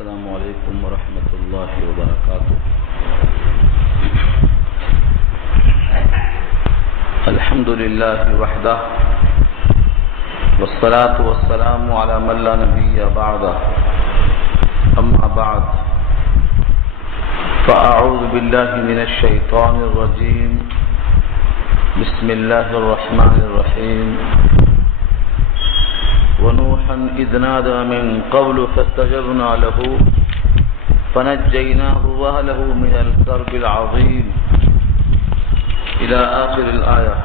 السلام علیکم ورحمۃ اللہ وبرکاتہ۔ الحمد للہ وحدہ والصلاة والسلام علی من لا نبی بعدہ، اما بعد فاعوذ باللہ من الشیطان الرجیم، بسم اللہ الرحمن الرحیم۔ ونوحا إذ نادى من قبل فاستجبنا له فنجيناه وأهله من الكرب العظيم إلى آخر الآية۔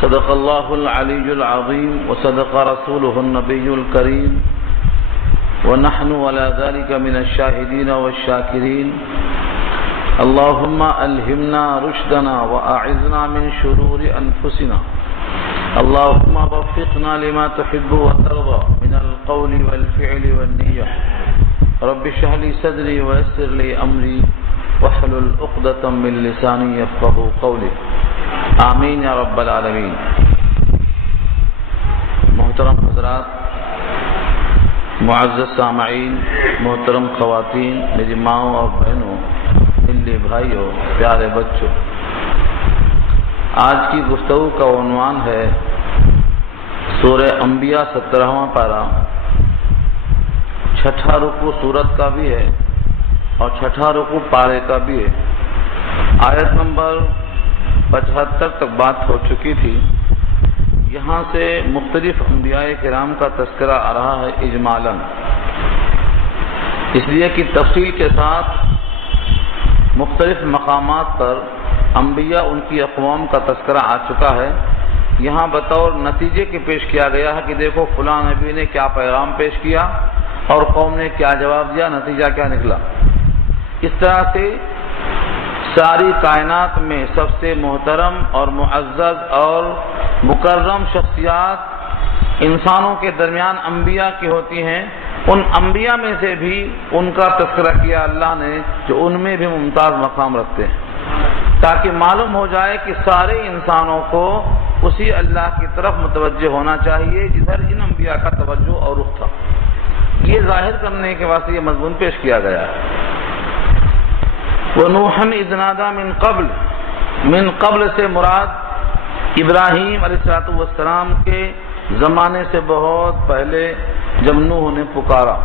صدق الله العلي العظيم وصدق رسوله النبي الكريم، ونحن على ذلك من الشاهدين والشاكرين۔ اللهم ألهمنا رشدنا وأعذنا من شرور أنفسنا، اللهم وفقنا لما تحب وترضى من القول والفعل والنية۔ رب اشرح لي صدري ويسر لي أمري واحلل عقدة من لساني يفقهوا قولي، آمین یا رب العالمین۔ محترم حضرات، معزز سامعین، محترم خواتین، میری ماؤں اور بہنوں، ملی بھائیوں، پیارے بچوں، آج کی گفتگو کا عنوان ہے سورہ انبیاء 17واں پارہ، چھٹا رکوع سورت کا بھی ہے اور چھٹا رکوع پارے کا بھی ہے۔ آیت نمبر 75 تک بات ہو چکی تھی۔ یہاں سے مختلف انبیاء کرام کا تذکرہ آ رہا ہے اجمالاً، اس لیے کہ تفصیل کے ساتھ مختلف مقامات پر انبیاء ان کی اقوام کا تذکرہ آ چکا ہے۔ یہاں بطور نتیجے کے پیش کیا گیا ہے کہ دیکھو فلاں نبی نے کیا پیغام پیش کیا اور قوم نے کیا جواب دیا، نتیجہ کیا نکلا۔ اس طرح سے ساری کائنات میں سب سے محترم اور معزز اور مکرم شخصیات انسانوں کے درمیان انبیاء کی ہوتی ہیں۔ ان انبیاء میں سے بھی ان کا تذکرہ کیا اللہ نے جو ان میں بھی ممتاز مقام رکھتے ہیں، تاکہ معلوم ہو جائے کہ سارے انسانوں کو اسی اللہ کی طرف متوجہ ہونا چاہیے جدھر ان انبیاء کا توجہ اور رخ تھا۔ یہ ظاہر کرنے کے واسطے یہ مضمون پیش کیا گیا ہے۔ وَنُوحًا إِذْ نَادَى مِن قَبْلِ، من قبل سے مراد ابراہیم علیہ السلام کے زمانے سے بہت پہلے جب نوح نے پکارا۔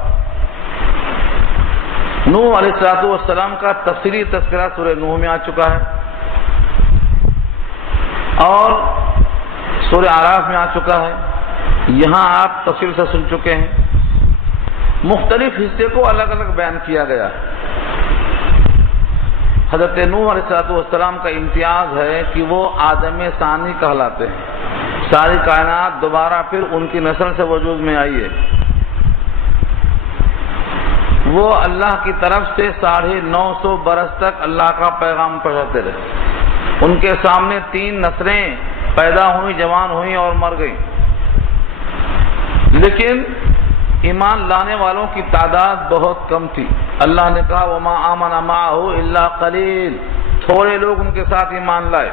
نوح علیہ السلام کا تفصیلی تذکرہ سورہ نوح میں آ چکا ہے اور سورہ اعراف میں آ چکا ہے۔ یہاں آپ تفصیل سے سن چکے ہیں۔ مختلف حصے کو الگ الگ بیان کیا گیا ہے۔ حضرت نوح علیہ السلام کا امتیاز ہے کہ وہ آدم ثانی کہلاتے ہیں۔ ساری کائنات دوبارہ پھر ان کی نسل سے وجود میں آئی ہے۔ وہ اللہ کی طرف سے 950 برس تک اللہ کا پیغام پہنچاتے رہے۔ ان کے سامنے 3 نسلیں پیدا ہوئی، جوان ہوئی اور مر گئیں، لیکن ایمان لانے والوں کی تعداد بہت کم تھی۔ اللہ نے کہا وَمَا آمَنَ مَعَهُ إِلَّا قَلِيلٌ، تھوڑے لوگ ان کے ساتھ ایمان لائے۔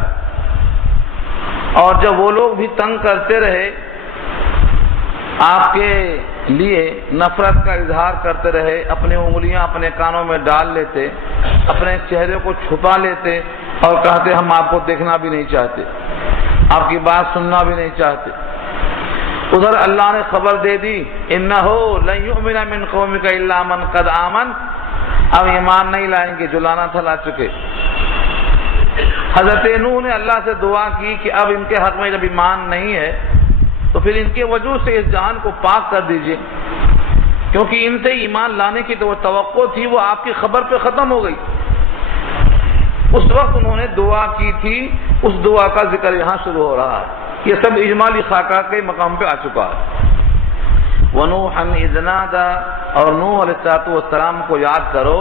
اور جب وہ لوگ بھی تنگ کرتے رہے، آپ کے لیے نفرت کا اظہار کرتے رہے، اپنی انگلیاں اپنے کانوں میں ڈال لیتے، اپنے چہرے کو چھپا لیتے اور کہتے ہم آپ کو دیکھنا بھی نہیں چاہتے، آپ کی بات سننا بھی نہیں چاہتے۔ ادھر اللہ نے خبر دے دی اِنَّهُ لَن يُؤْمِنَ مِن قَوْمِكَ إِلَّا مَن قَدْ آمَنَ، اب ایمان نہیں لائیں گے جو لانا تھا لا چکے۔ حضرت نوح نے اللہ سے دعا کی کہ اب ان کے حق میں جب ایمان نہیں ہے تو پھر ان کے وجود سے اس جہان کو پاک کر دیجئے، کیونکہ ان سے ایمان لانے کی تو وہ توقع تھی وہ آپ کی خبر پہ ختم ہو گئی۔ اس وقت انہوں نے دعا کی تھی، اس دعا کا ذکر یہاں شروع ہو رہا ہے۔ یہ سب اجمالی خاکہ کے مقام پہ آ چکا ہے۔ وَنُوحًا إِذْ نَادَى، اور نوح علیہ السلام کو یاد کرو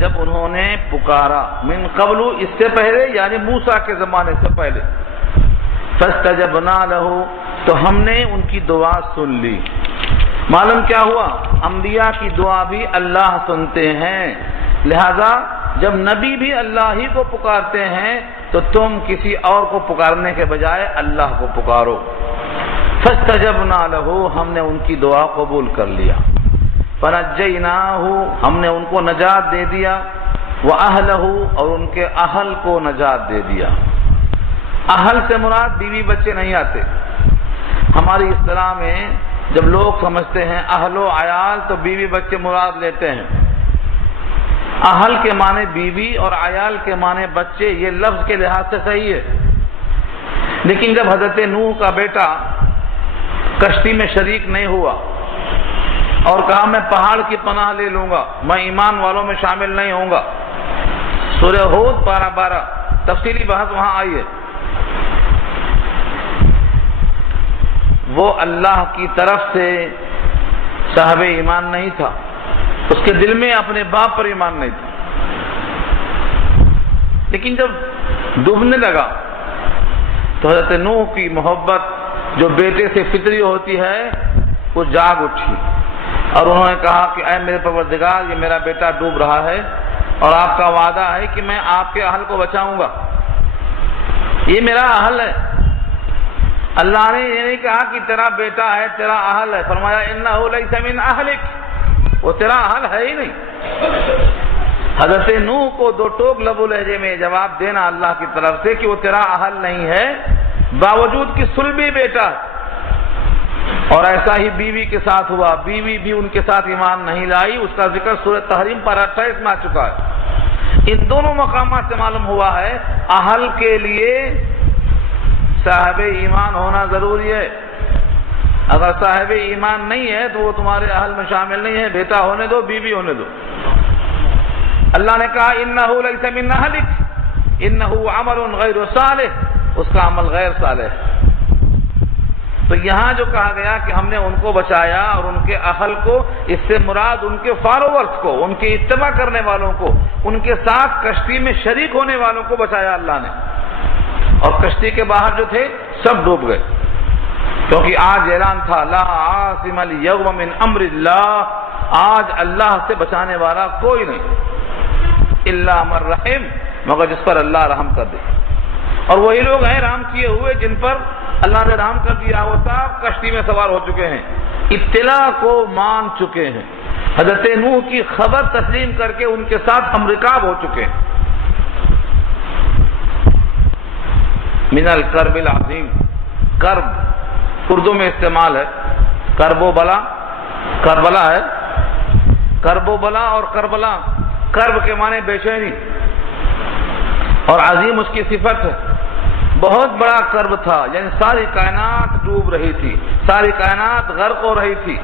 جب انہوں نے پکارا، من قبل اس سے پہلے یعنی موسیٰ کے زمانے سے پہلے، فَاسْتَجَبْنَا لَهُ تو ہم نے ان کی دعا سن لی۔ معلوم کیا ہوا؟ انبیاء کی دعا بھی اللہ سنتے ہیں، لہذا جب نبی بھی اللہ ہی کو پکارتے ہیں تو تم کسی اور کو پکارنے کے بجائے اللہ کو پکارو۔ فاستجبنا له، ہم نے ان کی دعا قبول کر لیا۔ فنجیناہ، ہم نے ان کو نجات دے دیا، وَأَهْلَهُ، اور ان کے اہل کو نجات دے دیا۔ اہل سے مراد بیوی بچے نہیں آتے۔ ہماری اصطلاح میں جب لوگ سمجھتے ہیں اہل و عیال تو بیوی بچے مراد لیتے ہیں۔ اہل کے معنی بیوی اور عیال کے معنی بچے، یہ لفظ کے لحاظ سے صحیح ہے، لیکن جب حضرت نوح کا بیٹا کشتی میں شریک نہیں ہوا اور کہا میں پہاڑ کی پناہ لے لوں گا، میں ایمان والوں میں شامل نہیں ہوں گا، سورہ ہود 12 تفصیلی بحث وہاں آئی ہے، وہ اللہ کی طرف سے صاحب ایمان نہیں تھا، اس کے دل میں اپنے باپ پر ایمان نہیں تھا، لیکن جب ڈوبنے لگا تو حضرت نوح کی محبت جو بیٹے سے فطری ہوتی ہے وہ جاگ اٹھی، اور انہوں نے کہا کہ اے میرے پروردگار، یہ میرا بیٹا ڈوب رہا ہے اور آپ کا وعدہ ہے کہ میں آپ کے اہل کو بچاؤں گا، یہ میرا اہل ہے۔ اللہ نے یہ نہیں کہا کہ تیرا بیٹا ہے، تیرا اہل ہے، فرمایا انہ لیس من اہلک، وہ تیرا اہل ہے ہی نہیں۔ حضرت نوح کو دو ٹوک لب و لہجے میں جواب دینا اللہ کی طرف سے کہ وہ تیرا اہل نہیں ہے، باوجود کہ صلبی بیٹا، اور ایسا ہی بیوی کے ساتھ ہوا، بیوی بھی ان کے ساتھ ایمان نہیں لائی، اس کا ذکر سورہ تحریم پر 28 میں آ چکا ہے۔ ان دونوں مقامات سے معلوم ہوا ہے اہل کے لیے صاحب ایمان ہونا ضروری ہے، اگر صاحب ایمان نہیں ہے تو وہ تمہارے اہل میں شامل نہیں ہے، بیٹا ہونے دو، بیوی ہونے دو۔ اللہ نے کہا انہ لیس من اہلک انہ عمل غیر صالح، اس کا عمل غیر صالح ہے۔ تو یہاں جو کہا گیا کہ ہم نے ان کو بچایا اور ان کے اہل کو، اس سے مراد ان کے فالوورز کو، ان کے اتباع کرنے والوں کو، ان کے ساتھ کشتی میں شریک ہونے والوں کو بچایا اللہ نے، اور کشتی کے باہر جو تھے سب ڈوب گئے، کیونکہ آج اعلان تھا لا عاصم اليوم من امر اللہ، آج اللہ سے بچانے والا کوئی نہیں، الا من رحم، مگر جس پر اللہ رحم کر دے، اور وہی لوگ ہیں رحم کیے ہوئے جن پر اللہ نے رحم کر دیا، وہ صاحب کشتی میں سوار ہو چکے ہیں، اطلاع کو مان چکے ہیں، حضرت نوح کی خبر تسلیم کر کے ان کے ساتھ ہم رکاب ہو چکے ہیں۔ من الکرب العظیم، کرب اردو میں استعمال ہے، کرب و بلا، کربلا ہے، کرب و بلا اور کربلا، کرب کے معنی بے چینی اور عظیم اس کی صفت ہے، بہت بڑا کرب تھا، یعنی ساری کائنات ڈوب رہی تھی، ساری کائنات غرق ہو رہی تھی،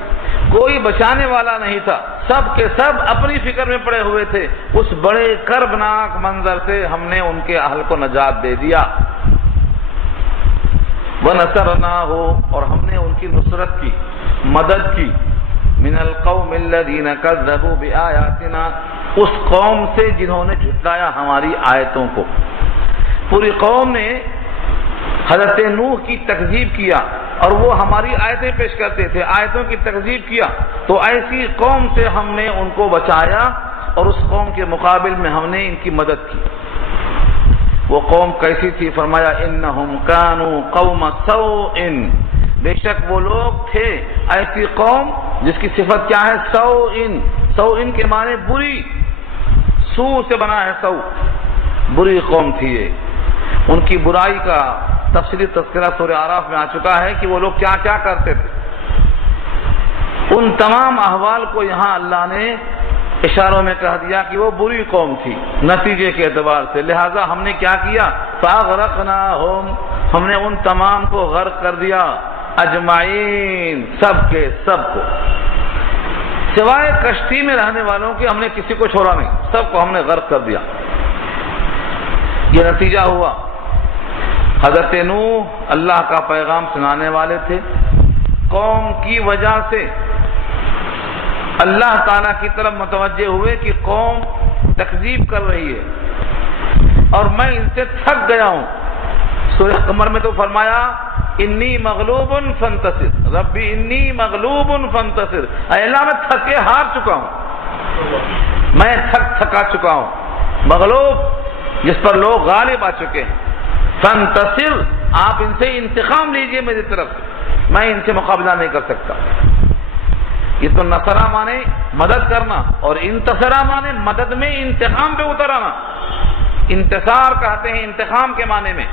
کوئی بچانے والا نہیں تھا، سب کے سب اپنی فکر میں پڑے ہوئے تھے، اس بڑے کربناک منظر سے ہم نے ان کے اہل کو نجات دے دیا۔ وَنَصَرْنَاهُ، اور ہم نے ان کی نصرت کی، مدد کی، مِنَ الْقَوْمِ الَّذِينَ كَذَّبُوا بِآيَاتِنَا، اس قوم سے جنہوں نے جھٹلایا ہماری آیتوں کو۔ پوری قوم نے حضرت نوح کی تکذیب کیا اور وہ ہماری آیتیں پیش کرتے تھے، آیتوں کی تکذیب کیا، تو ایسی قوم سے ہم نے ان کو بچایا اور اس قوم کے مقابل میں ہم نے ان کی مدد کی۔ وہ قوم کیسی تھی؟ فرمایا انہم کانوا قوم سوء، بے شک وہ لوگ تھے ایسی قوم جس کی صفت کیا ہے؟ سوء، سوء کے معنی بری، سو سے بنا ہے سو، بری قوم تھی یہ، ان کی برائی کا تفصیلی تذکرہ سورہ اعراف میں آ چکا ہے کہ وہ لوگ کیا کیا کرتے تھے، ان تمام احوال کو یہاں اللہ نے اشاروں میں کہہ دیا کہ وہ بری قوم تھی نتیجے کے اعتبار سے، لہذا ہم نے کیا کیا؟ فاغرقناہم، ہم نے ان تمام کو غرق کر دیا، اجمعین، سب کے سب کو، سوائے کشتی میں رہنے والوں کے ہم نے کسی کو چھوڑا نہیں، سب کو ہم نے غرق کر دیا۔ یہ نتیجہ ہوا، حضرت نوح اللہ کا پیغام سنانے والے تھے، قوم کی وجہ سے اللہ تعالیٰ کی طرف متوجہ ہوئے کہ قوم تکذیب کر رہی ہے اور میں ان سے تھک گیا ہوں۔ سورہ قمر میں تو فرمایا انی مغلوب فانتصر، ربی انی مغلوب فانتصر، اے اللہ میں تھکے ہار چکا ہوں، میں تھکا چکا ہوں، مغلوب جس پر لوگ غالب آ چکے ہیں، فانتصر، آپ ان سے انتقام لیجئے میری طرف سے، میں ان سے مقابلہ نہیں کر سکتا۔ یہ تو نصرہ مانے مدد کرنا، اور انتصرہ مانے مدد میں انتقام پہ اتر آنا۔ انتصار کہتے ہیں انتقام کے معنی میں،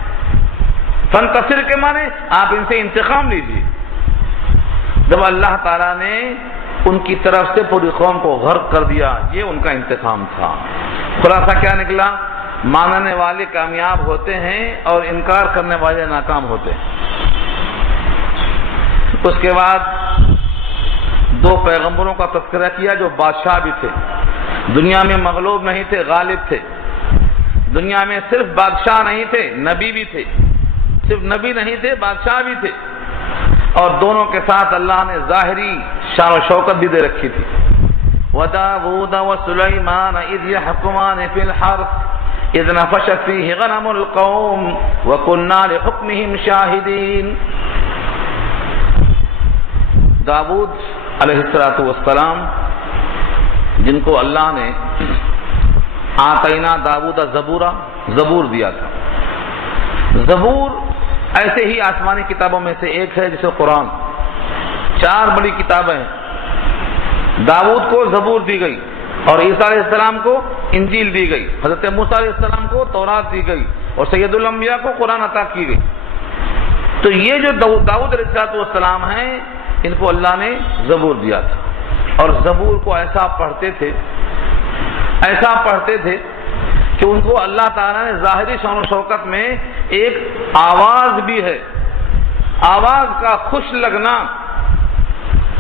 فانتصر کے معنی آپ ان سے انتقام لیجیے۔ جب اللہ تعالیٰ نے ان کی طرف سے پوری قوم کو غرق کر دیا، یہ ان کا انتقام تھا۔ خلاصہ کیا نکلا؟ ماننے والے کامیاب ہوتے ہیں اور انکار کرنے والے ناکام ہوتے ہیں۔ اس کے بعد دو پیغمبروں کا تذکرہ کیا جو بادشاہ بھی تھے، دنیا میں مغلوب نہیں تھے، غالب تھے۔ دنیا میں صرف بادشاہ نہیں تھے، نبی بھی تھے، صرف نبی نہیں تھے، بادشاہ بھی تھے، اور دونوں کے ساتھ اللہ نے ظاہری شان و شوکت بھی دے رکھی تھی۔ وَدَاوُودَ وَسُلَيْمَانَ إِذْ يَحْكُمَانِ فِي الْحَرْثِ إِذْ نَفَشَتْ فِيهِ غَنَمُ الْقَوْمِ وَكُنَّا لِحُكْمِهِمْ شَاهِدِينَ۔ داؤد علیہ السلام جن کو اللہ نے آتینا داؤد زبورا زبور دیا تھا۔ زبور ایسے ہی آسمانی کتابوں میں سے ایک ہے جسے قرآن، 4 بڑی کتابیں ہیں۔ داؤد کو زبور دی گئی، اور عیسیٰ علیہ السلام کو انجیل دی گئی، حضرت موسیٰ علیہ السلام کو تورات دی گئی، اور سید الانبیاء کو قرآن عطا کی گئی۔ تو یہ جو داؤد علیہ السلام ہیں، ان کو اللہ نے زبور دیا تھا، اور زبور کو ایسا پڑھتے تھے کہ ان کو اللہ تعالیٰ نے ظاہری شان و شوکت میں ایک آواز بھی ہے، آواز کا خوش لگنا،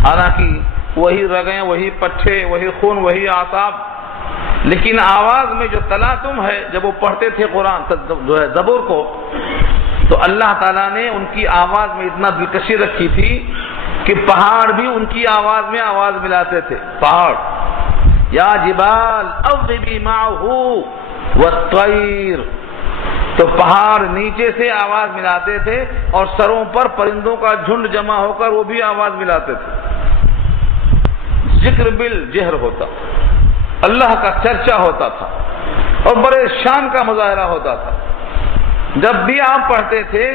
حالانکہ وہی رگیں، وہی پٹھے، وہی خون، وہی اعصاب، لیکن آواز میں جو تلاطم ہے۔ جب وہ پڑھتے تھے قرآن جو ہے زبور کو، تو اللہ تعالیٰ نے ان کی آواز میں اتنا دلکشی رکھی تھی کہ پہاڑ بھی ان کی آواز میں آواز ملاتے تھے۔ پہاڑ، یا جبال اوبی معہ والطیر، تو پہاڑ نیچے سے آواز ملاتے تھے، اور سروں پر پرندوں کا جھنڈ جمع ہو کر وہ بھی آواز ملاتے تھے۔ ذکر بالجہر ہوتا، اللہ کا چرچا ہوتا تھا، اور بڑے شان کا مظاہرہ ہوتا تھا۔ جب بھی آپ پڑھتے تھے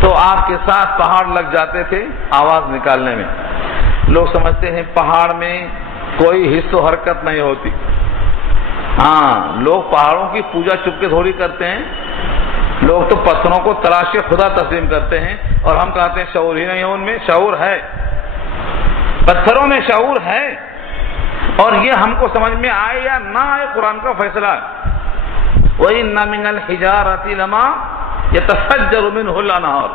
تو آپ کے ساتھ پہاڑ لگ جاتے تھے آواز نکالنے میں۔ لوگ سمجھتے ہیں پہاڑ میں کوئی حس و حرکت نہیں ہوتی۔ ہاں، لوگ پہاڑوں کی پوجا چپ کے تھوڑی کرتے ہیں، لوگ تو پتھروں کو تراش کے خدا تسلیم کرتے ہیں، اور ہم کہتے ہیں شعور ہی نہیں ہے ان میں۔ شعور ہے، پتھروں میں شعور ہے، اور یہ ہم کو سمجھ میں آئے یا نہ آئے قرآن کا فیصلہ ہے۔ وَإِنَّ مِنَ الْحِجَارَةِ لَمَا يَتَفَجَّرُ مِنْهُ الْأَنْهَارُ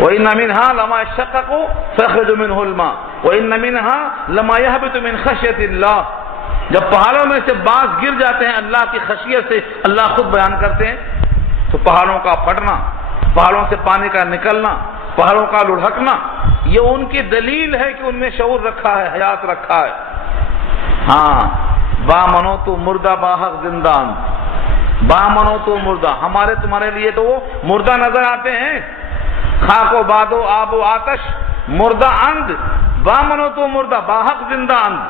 وَإِنَّ مِنْهَا لَمَا يَشَّقَّقُ فَيَخْرُجُ مِنْهُ الْمَاءُ وَإِنَّ مِنْهَا لَمَا يَهْبِطُ مِنْ خَشْيَةِ اللَّهِ۔ جب پہاڑوں میں سے بعض گر جاتے ہیں اللہ کی خشیت سے، اللہ خود بیان کرتے ہیں، تو پہاڑوں کا پھٹنا، پہاڑوں سے پانی کا نکلنا، پہاڑوں کا لڑھکنا، یہ ان کی دلیل ہے کہ ان میں شعور رکھا ہے، حیات رکھا ہے۔ ہاں، با منو تو مردہ باحق زندان، با منو تو مردہ، ہمارے تمہارے لیے تو وہ مردہ نظر آتے ہیں، خاک و باد و آب و آتش، مردہ اند، با منو تو مردہ باحق زندہ اند۔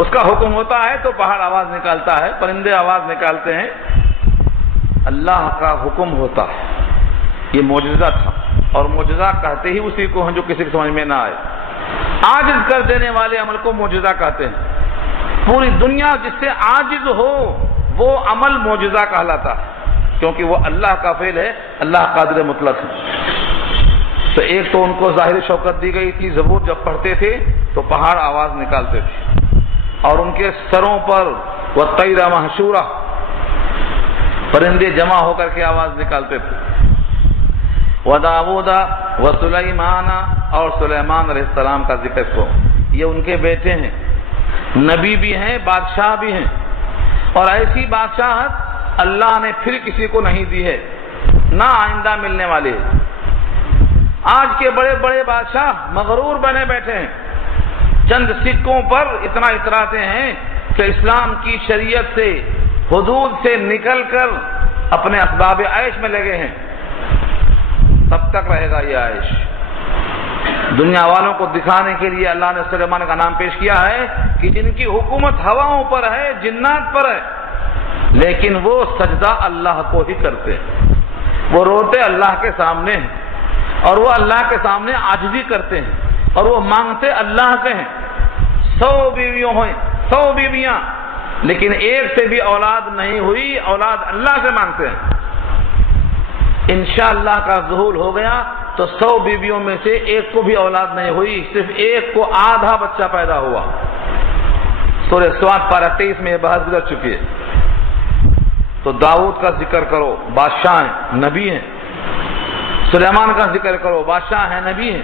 اس کا حکم ہوتا ہے تو پہاڑ آواز نکالتا ہے، پرندے آواز نکالتے ہیں، اللہ کا حکم ہوتا ہے۔ یہ معجزہ تھا، اور معجزہ کہتے ہی اسی کو ہیں جو کسی کو سمجھ میں نہ آئے۔ عاجز کر دینے والے عمل کو معجزہ کہتے ہیں۔ پوری دنیا جس سے عاجز ہو وہ عمل معجزہ کہلاتا ہے، کیونکہ وہ اللہ کا فعل ہے، اللہ قادر مطلق ہے۔ تو ایک تو ان کو ظاہری شوکت دی گئی تھی، زبور جب پڑھتے تھے تو پہاڑ آواز نکالتے تھے، اور ان کے سروں پر والطیر محشورہ، پرندے جمع ہو کر کے آواز نکالتے تھے۔ وداؤد وسلیمان، اور سلیمان علیہ السلام کا ذکر کو، یہ ان کے بیٹے ہیں، نبی بھی ہیں، بادشاہ بھی ہیں، اور ایسی بادشاہت اللہ نے پھر کسی کو نہیں دی ہے، نہ آئندہ ملنے والی ہے۔ آج کے بڑے بڑے بادشاہ مغرور بنے بیٹھے ہیں، چند سکوں پر اتنا اتراتے ہیں کہ اسلام کی شریعت سے، حدود سے نکل کر اپنے اسباب عیش میں لگے ہیں۔ تب تک رہے گا یہ عیش۔ دنیا والوں کو دکھانے کے لیے اللہ نے سلیمان کا نام پیش کیا ہے کہ جن کی حکومت ہواؤں پر ہے، جنات پر ہے، لیکن وہ سجدہ اللہ کو ہی کرتے ہیں، وہ روتے اللہ کے سامنے ہیں، اور وہ اللہ کے سامنے عاجزی کرتے ہیں، اور وہ مانگتے اللہ سے ہیں۔ 100 بیویوں ہوئیں، 100 بیویاں، لیکن ایک سے بھی اولاد نہیں ہوئی، اولاد اللہ سے مانگتے ہیں۔ انشاءاللہ کا ظہور ہو گیا تو 100 بیویوں میں سے ایک کو بھی اولاد نہیں ہوئی، صرف ایک کو آدھا بچہ پیدا ہوا۔ سورہ سواد پارہ 23 میں یہ بحث گزر چکی ہے۔ تو داؤد کا ذکر کرو، بادشاہ ہیں، نبی ہیں۔ سلیمان کا ذکر کرو، بادشاہ ہیں، نبی ہیں۔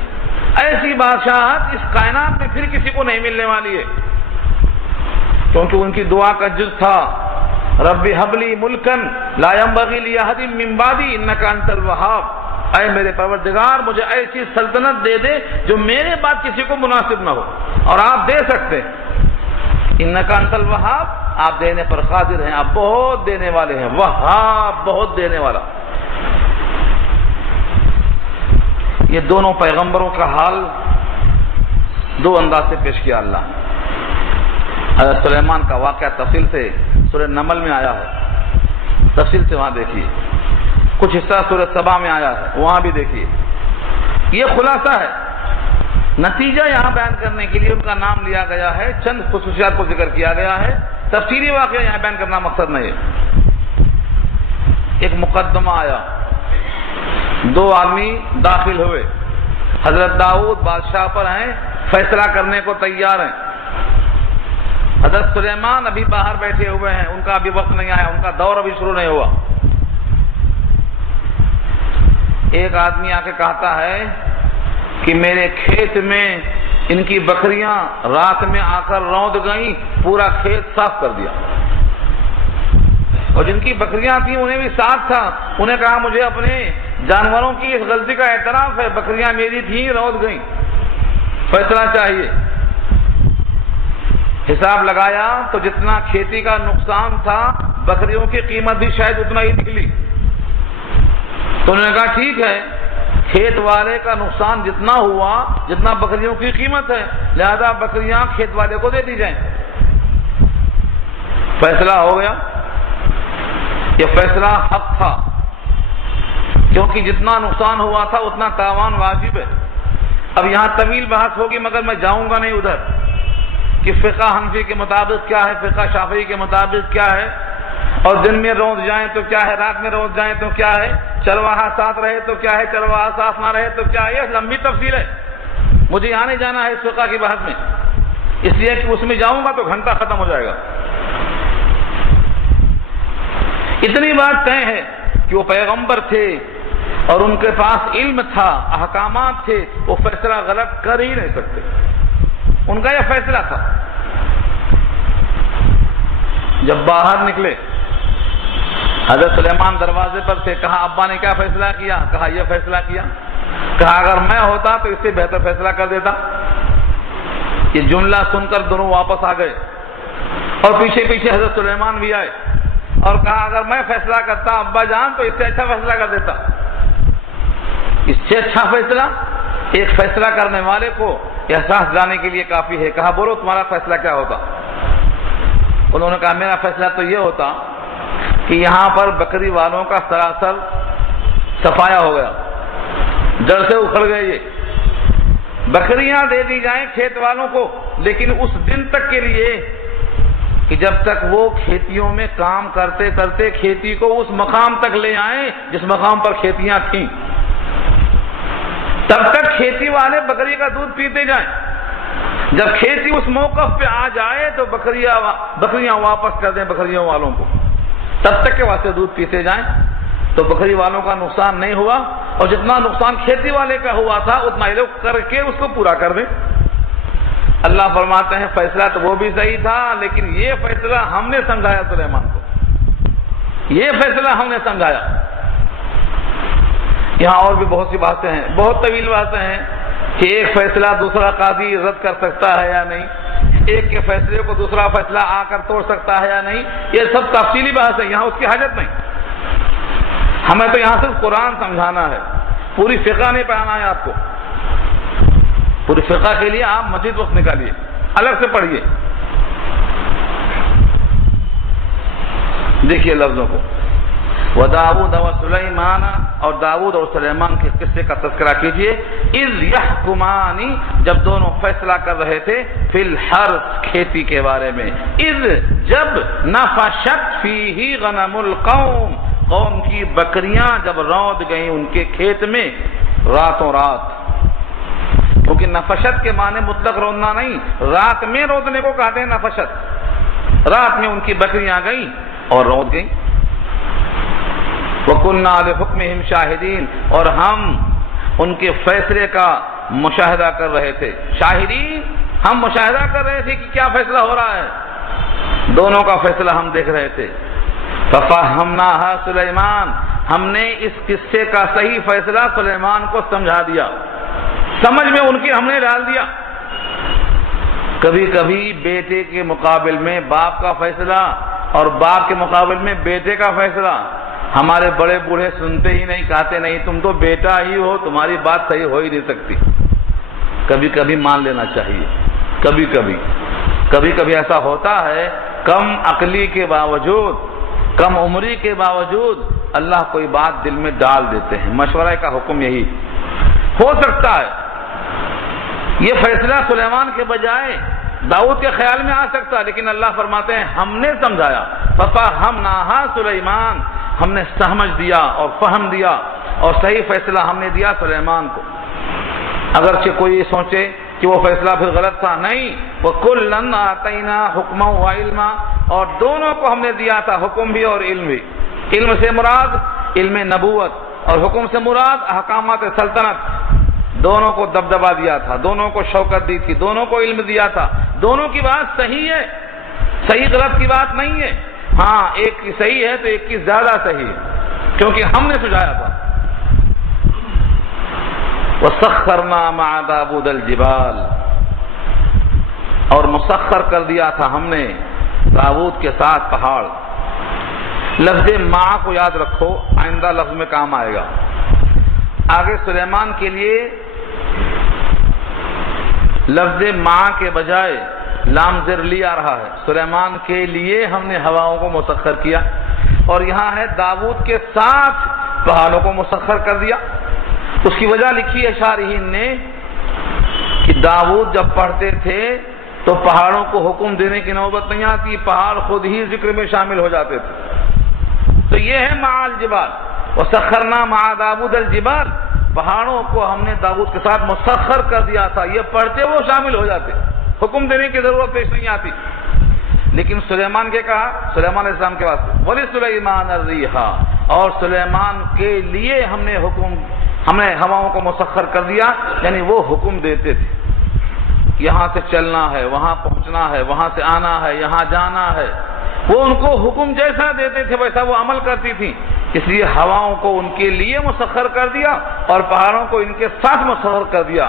ایسی بادشاہت اس کائنات میں پھر کسی کو نہیں ملنے والی ہے، کیونکہ ان کی دعا کا جز تھا رب هب لی ملکا لا ينبغی لأحد من بعدی انک انت الوہاب، اے میرے پروردگار مجھے ایسی سلطنت دے دے جو میرے بعد کسی کو مناسب نہ ہو، اور آپ دے سکتے ہیں۔ انک انت الوہاب، آپ دینے پر قادر ہیں، آپ بہت دینے والے ہیں، وہاب بہت دینے والا۔ یہ دونوں پیغمبروں کا حال دو انداز سے پیش کیا اللہ۔ حضرت سلیمان کا واقعہ تفصیل سے سورہ نمل میں آیا ہے، تفصیل سے وہاں دیکھیے۔ کچھ حصہ سورہ سبا میں آیا ہے، وہاں بھی دیکھیے۔ یہ خلاصہ ہے، نتیجہ یہاں بیان کرنے کے لیے ان کا نام لیا گیا ہے، چند خصوصیات کو ذکر کیا گیا ہے، تفصیلی واقعہ یہاں بیان کرنا مقصد نہیں ہے۔ ایک مقدمہ آیا، 2 آدمی داخل ہوئے، حضرت داؤد بادشاہ پر ہیں، فیصلہ کرنے کو تیار ہیں۔ حضرت سلیمان ابھی باہر بیٹھے ہوئے ہیں، ان کا ابھی وقت نہیں آیا، ان کا دور ابھی شروع نہیں ہوا۔ ایک آدمی آ کے کہتا ہے کہ میرے کھیت میں ان کی بکریاں رات میں آ کر روند گئیں، پورا کھیت صاف کر دیا، اور جن کی بکریاں تھیں انہیں بھی ساتھ تھا، انہیں کہا مجھے اپنے جانوروں کی اس غلطی کا اعتراف ہے، بکریاں میری تھیں، روند گئیں، فیصلہ چاہیے۔ حساب لگایا تو جتنا کھیتی کا نقصان تھا بکریوں کی قیمت بھی شاید اتنا ہی نکلی۔ تو انہوں نے کہا ٹھیک ہے، کھیت والے کا نقصان جتنا ہوا جتنا بکریوں کی قیمت ہے، لہذا بکریاں کھیت والے کو دے دی جائیں۔ فیصلہ ہو گیا۔ یہ فیصلہ حق تھا، کیونکہ جتنا نقصان ہوا تھا اتنا تاوان واجب ہے۔ اب یہاں طویل بحث ہوگی، مگر میں جاؤں گا نہیں ادھر کہ فقہ حنفی کے مطابق کیا ہے، فقہ شافعی کے مطابق کیا ہے، اور دن میں روز جائیں تو کیا ہے، رات میں روز جائیں تو کیا ہے، چرواہا ساتھ رہے تو کیا ہے، چرواہا ساتھ نہ رہے تو کیا ہے۔ یہ لمبی تفصیل ہے، مجھے یہاں نہیں جانا ہے اس فقہ کی بحث میں، اس لیے کہ اس میں جاؤں گا تو گھنٹہ ختم ہو جائے گا۔ اتنی بات طے ہے کہ وہ پیغمبر تھے اور ان کے پاس علم تھا، احکامات تھے، وہ فیصلہ غلط کر ہی نہیں سکتے، ان کا یہ فیصلہ تھا۔ جب باہر نکلے حضرت سلیمان دروازے پر سے، کہا ابا نے کیا فیصلہ کیا؟ کہا یہ فیصلہ کیا۔ کہا اگر میں ہوتا تو اس سے بہتر فیصلہ کر دیتا۔ یہ جملہ سن کر دونوں واپس آ گئے، اور پیچھے پیچھے حضرت سلیمان بھی آئے اور کہا اگر میں فیصلہ کرتا ابا جان تو اس سے اچھا فیصلہ کر دیتا۔ اس سے اچھا فیصلہ ایک فیصلہ کرنے والے کو احساس جانے کے لیے کافی ہے۔ کہا بولو تمہارا فیصلہ کیا ہوتا؟ انہوں نے کہا میرا فیصلہ تو یہ ہوتا کہ یہاں پر بکری والوں کا سراسر صفایا ہو گیا، جڑ سے اکھڑ گئے، یہ بکریاں دے دی جائیں کھیت والوں کو، لیکن اس دن تک کے لیے کہ جب تک وہ کھیتیوں میں کام کرتے کرتے کھیتی کو اس مقام تک لے آئیں جس مقام پر کھیتیاں تھیں، تب تک کھیتی والے بکری کا دودھ پیتے جائیں۔ جب کھیتی اس موقف پہ آ جائے تو بکریاں واپس کر دیں بکریوں والوں کو، تب تک کے واسطے دودھ پیتے جائیں، تو بکری والوں کا نقصان نہیں ہوا، اور جتنا نقصان کھیتی والے کا ہوا تھا اتنا یہ لوگ کر کے اس کو پورا کر دیں۔ اللہ فرماتے ہیں فیصلہ تو وہ بھی صحیح تھا، لیکن یہ فیصلہ ہم نے سمجھایا سلیمان کو، یہ فیصلہ ہم نے سمجھایا۔ یہاں اور بھی بہت سی باتیں ہیں، بہت طویل باتیں ہیں کہ ایک فیصلہ دوسرا قاضی رد کر سکتا ہے یا نہیں، ایک کے فیصلے کو دوسرا فیصلہ آ کر توڑ سکتا ہے یا نہیں، یہ سب تفصیلی بحث ہے، یہاں اس کی حاجت نہیں۔ ہمیں تو یہاں صرف قرآن سمجھانا ہے، پوری فقہ نہیں پڑھانا ہے آپ کو۔ پوری فقہ کے لیے آپ مزید وقت نکالیے، الگ سے پڑھیے۔ دیکھیے لفظوں کو، وَدَاوُودَ وَسُلَيْمَانَ اور داؤد اور سلیمان کے قصے کا تذکرہ کیجئے اِذْ يَحْكُمَانِ جب دونوں فیصلہ کر رہے تھے فِي الْحَرْثِ کھیتی کے بارے میں اِذْ جب نَفَشَتْ فِيهِ غَنَمُ الْقَوْمِ قوم کی بکریاں جب رود گئیں ان کے کھیت میں راتوں رات کیونکہ نفشت کے معنی مطلق رودنا نہیں رات میں رودنے کو کہتے ہیں نفشت رات میں ان کی بکریاں گئیں اور رود گئیں وَكُنَّا لِحُكْمِهِمْ شَاهِدِينَ اور ہم ان کے فیصلے کا مشاہدہ کر رہے تھے شاہدین ہم مشاہدہ کر رہے تھے کہ کیا فیصلہ ہو رہا ہے دونوں کا فیصلہ ہم دیکھ رہے تھے فَفَهَّمْنَاهَا سُلَيْمَانَ ہم نے اس قصے کا صحیح فیصلہ سلیمان کو سمجھا دیا سمجھ میں ان کی ہم نے ڈال دیا کبھی کبھی بیٹے کے مقابل میں باپ کا فیصلہ اور باپ کے مقابل میں بیٹے کا فیصلہ ہمارے بڑے بوڑھے سنتے ہی نہیں کہتے نہیں تم تو بیٹا ہی ہو تمہاری بات صحیح ہو ہی نہیں سکتی کبھی کبھی مان لینا چاہیے کبھی کبھی ایسا ہوتا ہے کم عقلی کے باوجود کم عمری کے باوجود اللہ کوئی بات دل میں ڈال دیتے ہیں مشورہ کا حکم یہی ہو سکتا ہے یہ فیصلہ سلیمان کے بجائے داؤد کے خیال میں آ سکتا لیکن اللہ فرماتے ہیں ہم نے سمجھایا فَفَهَّمْنَاهَا سُلَيْمَانَ ہم نے سمجھ دیا اور فہم دیا اور صحیح فیصلہ ہم نے دیا سلیمان کو اگرچہ کوئی یہ سوچے کہ وہ فیصلہ پھر غلط تھا نہیں وَكُلًّا آتَيْنَا حُكْمًا وَعِلْمًا اور دونوں کو ہم نے دیا تھا حکم بھی اور علم بھی علم سے مراد علم نبوت اور حکم سے مراد احکامات سلطنت دونوں کو دبدبا دیا تھا دونوں کو شوکت دی تھی دونوں کو علم دیا تھا دونوں کی بات صحیح ہے صحیح غلط کی بات نہیں ہے ہاں ایک کی صحیح ہے تو ایک کی زیادہ صحیح ہے کیونکہ ہم نے سجایا تھا وَسَخَّرْنَا مَعَ دَاوُودَ الْجِبَالَ اور مسخر کر دیا تھا ہم نے داؤد کے ساتھ پہاڑ لفظ مع کو یاد رکھو آئندہ لفظ میں کام آئے گا آگے سلیمان کے لیے لفظ مع کے بجائے لام زر لی آ رہا ہے سلیمان کے لیے ہم نے ہواؤں کو مسخر کیا اور یہاں ہے داؤد کے ساتھ پہاڑوں کو مسخر کر دیا اس کی وجہ لکھی ہے شارحین نے کہ داؤد جب پڑھتے تھے تو پہاڑوں کو حکم دینے کی نوبت نہیں آتی پہاڑ خود ہی ذکر میں شامل ہو جاتے تھے تو یہ ہے مع الجبال وسخرنا مع داؤد الجبال پہاڑوں کو ہم نے داؤد کے ساتھ مسخر کر دیا تھا یہ پڑھتے وہ شامل ہو جاتے حکم دینے کی ضرورت پیش نہیں آتی لیکن سلیمان کے کہا سلیمان علیہ السلام کے واسطے وَلِسُلَيْمَانَ الرِّيحَ اور سلیمان کے لیے ہم نے ہواؤں کو مسخر کر دیا یعنی وہ حکم دیتے تھے یہاں سے چلنا ہے وہاں پہنچنا ہے وہاں سے آنا ہے یہاں جانا ہے وہ ان کو حکم جیسا دیتے تھے ویسا وہ عمل کرتی تھی اس لیے ہواؤں کو ان کے لیے مسخر کر دیا اور پہاڑوں کو ان کے ساتھ مسخر کر دیا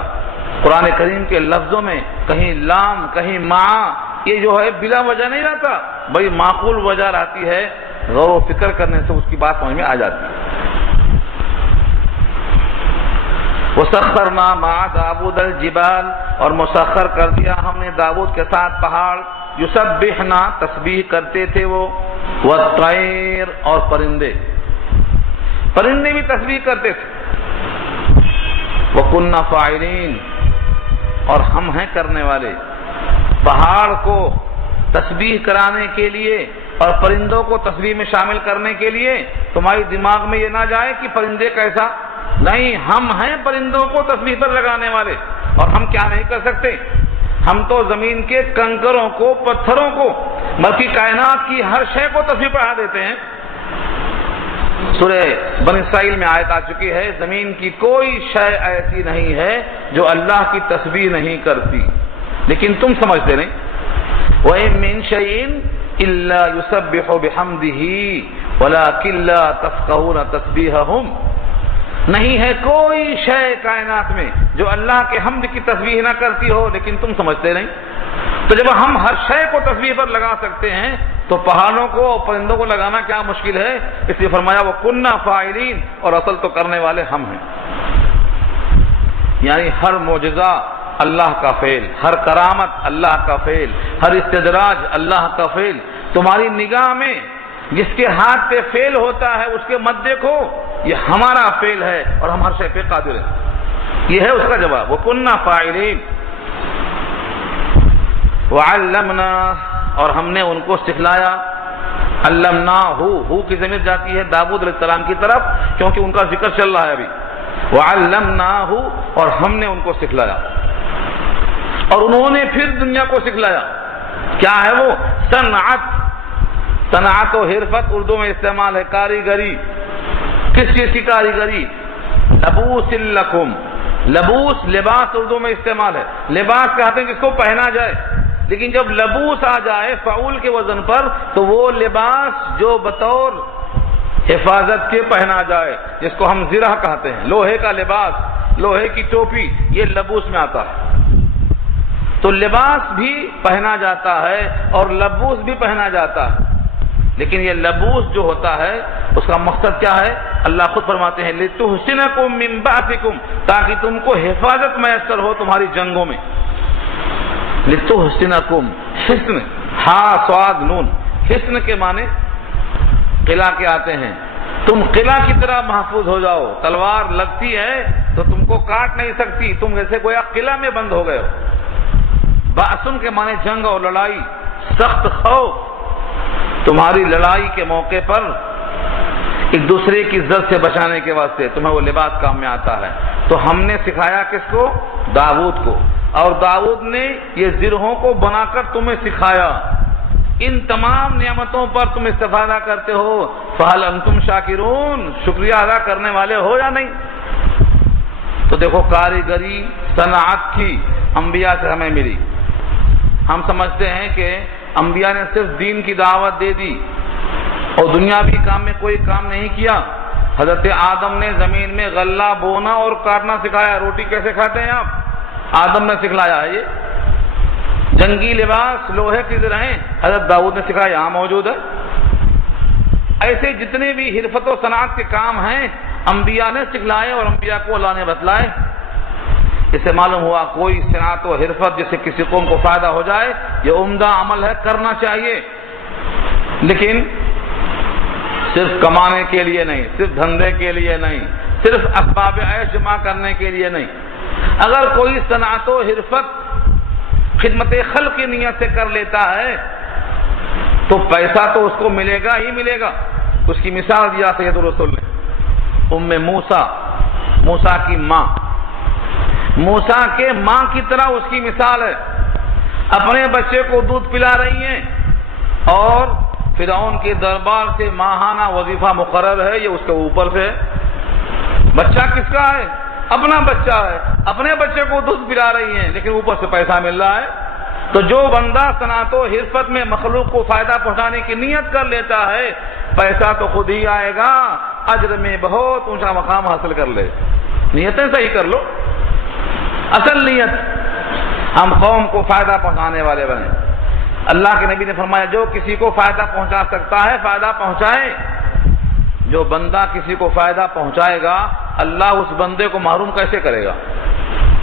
قرآن کریم کے لفظوں میں کہیں لام کہیں مع یہ جو ہے بلا وجہ نہیں رہتا بھائی معقول وجہ رہتی ہے غور و فکر کرنے سے اس کی بات سمجھ میں آ جاتی ہے وَسَخَّرْنَا مَعَ دَاوُودَ الْجِبَالَ اور مسخر کر دیا ہم نے داؤد کے ساتھ پہاڑ یسبحنا تسبیح کرتے تھے وہ والطیر اور پرندے بھی تسبیح کرتے تھے وَكُنَّا فَاعِلِينَ اور ہم ہیں کرنے والے پہاڑ کو تسبیح کرانے کے لیے اور پرندوں کو تسبیح میں شامل کرنے کے لیے تمہاری دماغ میں یہ نہ جائے کہ پرندے کیسا نہیں ہم ہیں پرندوں کو تسبیح پر لگانے والے اور ہم کیا نہیں کر سکتے ہم تو زمین کے کنکروں کو پتھروں کو بلکہ کائنات کی ہر شے کو تسبیح پڑھا دیتے ہیں سورہ بنی اسرائیل میں آیت آ چکی ہے زمین کی کوئی شے ایسی نہیں ہے جو اللہ کی تسبیح نہیں کرتی لیکن تم سمجھتے نہیں وَإِن مِّن شَيْءٍ إِلَّا يُسَبِّحُ بِحَمْدِهِ وَلَكِن لَّا تَفْقَهُونَ تَسْبِيحَهُمْ نہیں ہے کوئی شے کائنات میں جو اللہ کے حمد کی تسبیح نہ کرتی ہو لیکن تم سمجھتے نہیں تو جب ہم ہر شے کو تسبیح پر لگا سکتے ہیں تو پہاڑوں کو اور پرندوں کو لگانا کیا مشکل ہے اس لیے فرمایا وہ کننا فاعلین اور اصل تو کرنے والے ہم ہیں یعنی ہر معجزہ اللہ کا فعل ہر کرامت اللہ کا فعل ہر استدراج اللہ کا فعل تمہاری نگاہ میں جس کے ہاتھ پہ فعل ہوتا ہے اس کے مت دیکھو، یہ ہمارا فعل ہے اور ہم ہر شے پہ قادر ہیں. یہ ہے اس کا جواب. وَكُنَّا فَاعِلِينَ وَعَلَّمْنَا، اور ہم نے ان کو سکھلایا. علمناہ، ہو کی ضمیر جاتی ہے داؤد علیہ السلام کی طرف کیونکہ ان کا ذکر چل رہا ہے ابھی. وعلمناہ، اور ہم نے ان کو سکھلایا اور انہوں نے پھر دنیا کو سکھلایا. کیا ہے وہ؟ صنعت. صنعت و حرفت اردو میں استعمال ہے، کاریگری. کس چیز کی کاریگری؟ لبوس لکم. لبوس لباس اردو میں استعمال ہے. لباس کہتے ہیں جس کو پہنا جائے، لیکن جب لبوس آ جائے فعول کے وزن پر تو وہ لباس جو بطور حفاظت کے پہنا جائے، جس کو ہم زرہ کہتے ہیں، لوہے کا لباس، لوہے کی ٹوپی، یہ لبوس میں آتا ہے. تو لباس بھی پہنا جاتا ہے اور لبوس بھی پہنا جاتا ہے، لیکن یہ لبوس جو ہوتا ہے اس کا مقصد کیا ہے؟ اللہ خود فرماتے ہیں لِتُحْسِنَكُم مِّن بَأْسِكُم، تاکہ تم کو حفاظت میسر ہو تمہاری جنگوں میں. لِتُحْسِنَكُم، حسن، ہا صاد نون. حسن کے معنی قلعہ کے آتے ہیں. تم قلعہ کی طرح محفوظ ہو جاؤ. تلوار لگتی ہے تو تم کو کاٹ نہیں سکتی، تم جیسے کوئی قلعہ میں بند ہو گئے ہو. باسن کے معنی جنگ اور لڑائی، سخت خوف. تمہاری لڑائی کے موقع پر ایک دوسرے کی زد سے بچانے کے واسطے تمہیں وہ لباس کام میں آتا ہے. تو ہم نے سکھایا کس کو؟ داؤد کو. اور داؤد نے یہ زرہوں کو بنا کر تمہیں سکھایا. ان تمام نعمتوں پر تم استفادہ کرتے ہو. فَهَلْ أَنْتُمْ شَاكِرُونَ، شکریہ ادا کرنے والے ہو یا نہیں؟ تو دیکھو کاریگری صنعت کی انبیاء سے ہمیں ملی. ہم سمجھتے ہیں کہ انبیاء نے صرف دین کی دعوت دے دی اور دنیاوی کام میں کوئی کام نہیں کیا. حضرت آدم نے زمین میں غلہ بونا اور کاٹنا سکھایا. روٹی کیسے کھاتے ہیں آپ؟ آدم نے سکھلایا ہے. یہ جنگی لباس لوہے کی زرہیں حضرت داؤد نے سکھایا، یہاں موجود ہے. ایسے جتنے بھی حرفت و صنعت کے کام ہیں انبیاء نے سکھلائے اور انبیاء کو اللہ نے بتلائے. اس سے معلوم ہوا کوئی صنعت و حرفت جس سے کسی قوم کو فائدہ ہو جائے یہ عمدہ عمل ہے، کرنا چاہیے، لیکن صرف کمانے کے لیے نہیں، صرف دھندے کے لیے نہیں، صرف اسباب عیش جمع کرنے کے لیے نہیں. اگر کوئی صنعت و حرفت خدمت خلق کی نیت سے کر لیتا ہے تو پیسہ تو اس کو ملے گا ہی ملے گا. اس کی مثال دیا سید الرسول نے. موسیٰ کی ماں، موسیٰ کے ماں کی طرح اس کی مثال ہے. اپنے بچے کو دودھ پلا رہی ہیں اور فرعون کے دربار سے ماہانہ وظیفہ مقرر ہے، یہ اس کے اوپر سے. بچہ کس کا ہے؟ اپنا بچہ ہے. اپنے بچے کو دودھ پلا رہی ہیں لیکن اوپر سے پیسہ مل رہا ہے. تو جو بندہ صنعت و حرفت میں مخلوق کو فائدہ پہنچانے کی نیت کر لیتا ہے پیسہ تو خود ہی آئے گا، اجر میں بہت اونچا مقام حاصل کر لے. نیتیں صحیح کر لو. اصل نیت ہم قوم کو فائدہ پہنچانے والے بنے. اللہ کے نبی نے فرمایا جو کسی کو فائدہ پہنچا سکتا ہے فائدہ پہنچائے. جو بندہ کسی کو فائدہ پہنچائے گا اللہ اس بندے کو محروم کیسے کرے گا؟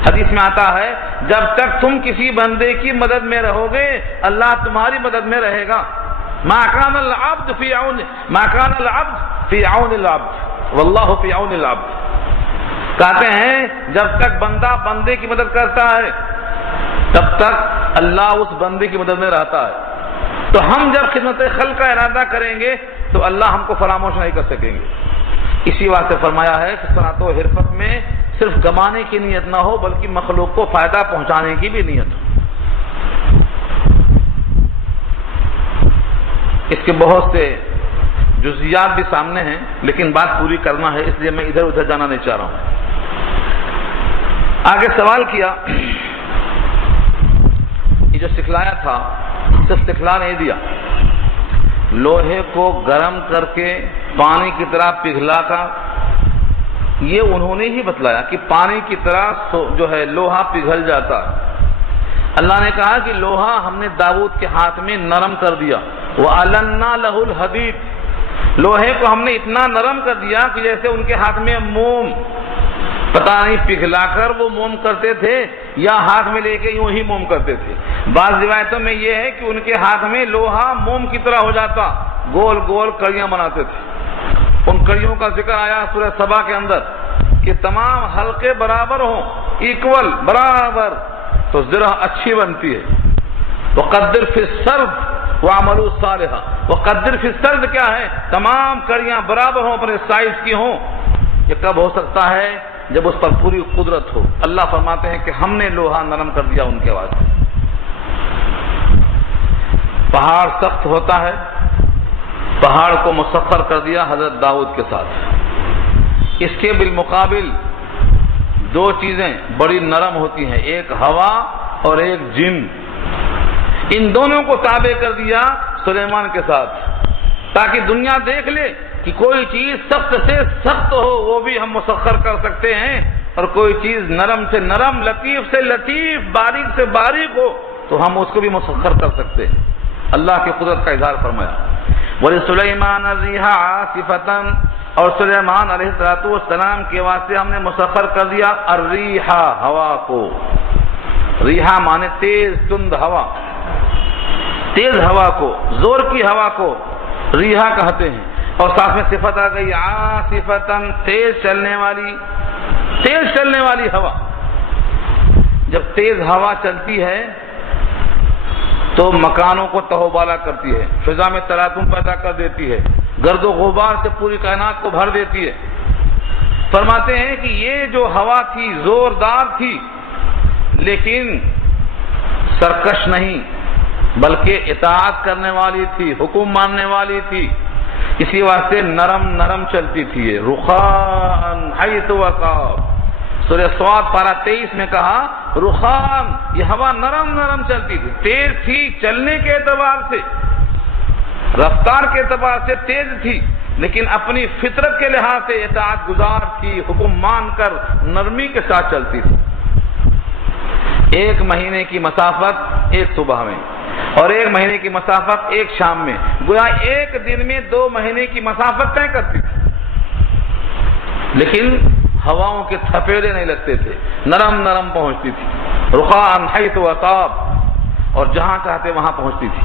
حدیث میں آتا ہے جب تک تم کسی بندے کی مدد میں رہو گے اللہ تمہاری مدد میں رہے گا. ما كان العبد في عون العبد واللہ فی عون العبد. کہتے ہیں جب تک بندہ بندے کی مدد کرتا ہے تب تک اللہ اس بندے کی مدد میں رہتا ہے. تو ہم جب خدمت خلق کا ارادہ کریں گے تو اللہ ہم کو فراموش نہیں کر سکیں گے. اسی واسطے فرمایا ہے کہ صنعت و حرفت میں صرف کمانے کی نیت نہ ہو بلکہ مخلوق کو فائدہ پہنچانے کی بھی نیت ہو. اس کے بہت سے جزیات بھی سامنے ہیں لیکن بات پوری کرنا ہے اس لیے میں ادھر ادھر جانا نہیں چاہ رہا ہوں. آگے سوال کیا یہ جو سکھلایا تھا صرف سکھلا نہیں دیا، لوہے کو گرم کر کے پانی کی طرح پگھلا کر یہ انہوں نے ہی بتلایا کہ پانی کی طرح جو ہے لوہا پگھل جاتا. اللہ نے کہا کہ لوہا ہم نے داؤد کے ہاتھ میں نرم کر دیا. وَأَلَنَّا لَهُ الْحَدِيدَ، لوہے کو ہم نے اتنا نرم کر دیا کہ جیسے ان کے ہاتھ میں موم، پتہ نہیں پگھلا کر وہ موم کرتے تھے یا ہاتھ میں لے کے یوں ہی موم کرتے تھے. بعض روایتوں میں یہ ہے کہ ان کے ہاتھ میں لوہا موم کی طرح ہو جاتا، گول گول کڑیاں بناتے تھے. ان کڑیوں کا ذکر آیا سورہ سبا کے اندر کہ تمام حلقے برابر ہوں, ایکول برابر, تو زرہ اچھی بنتی ہے. وقدر فی السرد وعملوا صالحا. وقدر فی السرد کیا ہے؟ تمام کڑیاں برابر ہوں, اپنے سائز کی ہوں. یہ کب ہو سکتا ہے؟ جب اس پر پوری قدرت ہو. اللہ فرماتے ہیں کہ ہم نے لوہا نرم کر دیا ان کے واسطے. پہاڑ سخت ہوتا ہے, پہاڑ کو مسخر کر دیا حضرت داؤد کے ساتھ. اس کے بالمقابل دو چیزیں بڑی نرم ہوتی ہیں, ایک ہوا اور ایک جن. ان دونوں کو تابع کر دیا سلیمان کے ساتھ, تاکہ دنیا دیکھ لے کہ کوئی چیز سخت سے سخت ہو وہ بھی ہم مسخر کر سکتے ہیں, اور کوئی چیز نرم سے نرم, لطیف سے لطیف, باریک سے باریک ہو تو ہم اس کو بھی مسخر کر سکتے ہیں. اللہ کی قدرت کا اظہار فرمایا. وَلِسُلَيْمَانَ الرِّيحَ عَاصِفَةً, اور سلیمان علیہ السلام کے واسطے ہم نے مسخر کر دیا الریحہ, ہوا کو. ریحہ مانے تیز تند ہوا, تیز ہوا کو, زور کی ہوا کو ریحہ کہتے ہیں. اور ساتھ میں صفت آ گئی عاصفۃ, تیز چلنے والی, تیز چلنے والی ہوا. جب تیز ہوا چلتی ہے تو مکانوں کو تہوبالا کرتی ہے, فضا میں تلاطم پیدا کر دیتی ہے, گرد و غبار سے پوری کائنات کو بھر دیتی ہے. فرماتے ہیں کہ یہ جو ہوا تھی زوردار تھی, لیکن سرکش نہیں بلکہ اطاعت کرنے والی تھی, حکم ماننے والی تھی. اسی واسطے نرم نرم چلتی تھی. رخان حیث وصاب, سورہ صاد پارہ 23 میں کہا رخان, یہ ہوا نرم نرم چلتی تھی. تیز تھی چلنے کے اعتبار سے, رفتار کے اعتبار سے تیز تھی, لیکن اپنی فطرت کے لحاظ سے اطاعت گزار تھی, حکم مان کر نرمی کے ساتھ چلتی تھی. ایک مہینے کی مسافت ایک صبح میں, اور ایک مہینے کی مسافت ایک شام میں, گویا ایک دن میں 2 مہینے کی مسافت طے کرتی تھی. لیکن ہواؤں کے تھپیڑے نہیں لگتے تھے, نرم نرم پہنچتی تھی. رخان حیث وصاب, اور جہاں چاہتے وہاں پہنچتی تھی.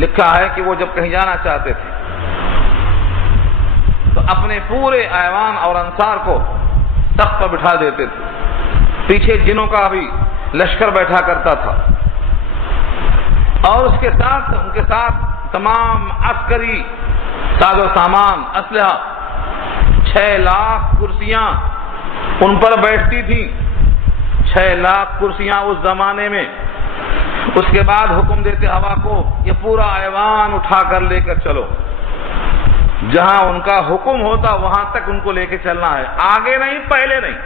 لکھا ہے کہ وہ جب کہیں جانا چاہتے تھے تو اپنے پورے ایوان اور انصار کو تخت پر بٹھا دیتے تھے. پیچھے جنوں کا بھی لشکر بیٹھا کرتا تھا, اور اس کے ساتھ ان کے ساتھ تمام عسکری ساز و سامان, اسلحہ, 6 لاکھ کرسیاں ان پر بیٹھتی تھیں. 6 لاکھ کرسیاں اس زمانے میں. اس کے بعد حکم دیتے ہوا کو یہ پورا ایوان اٹھا کر لے کر چلو, جہاں ان کا حکم ہوتا وہاں تک ان کو لے کے چلنا ہے, آگے نہیں پہلے نہیں.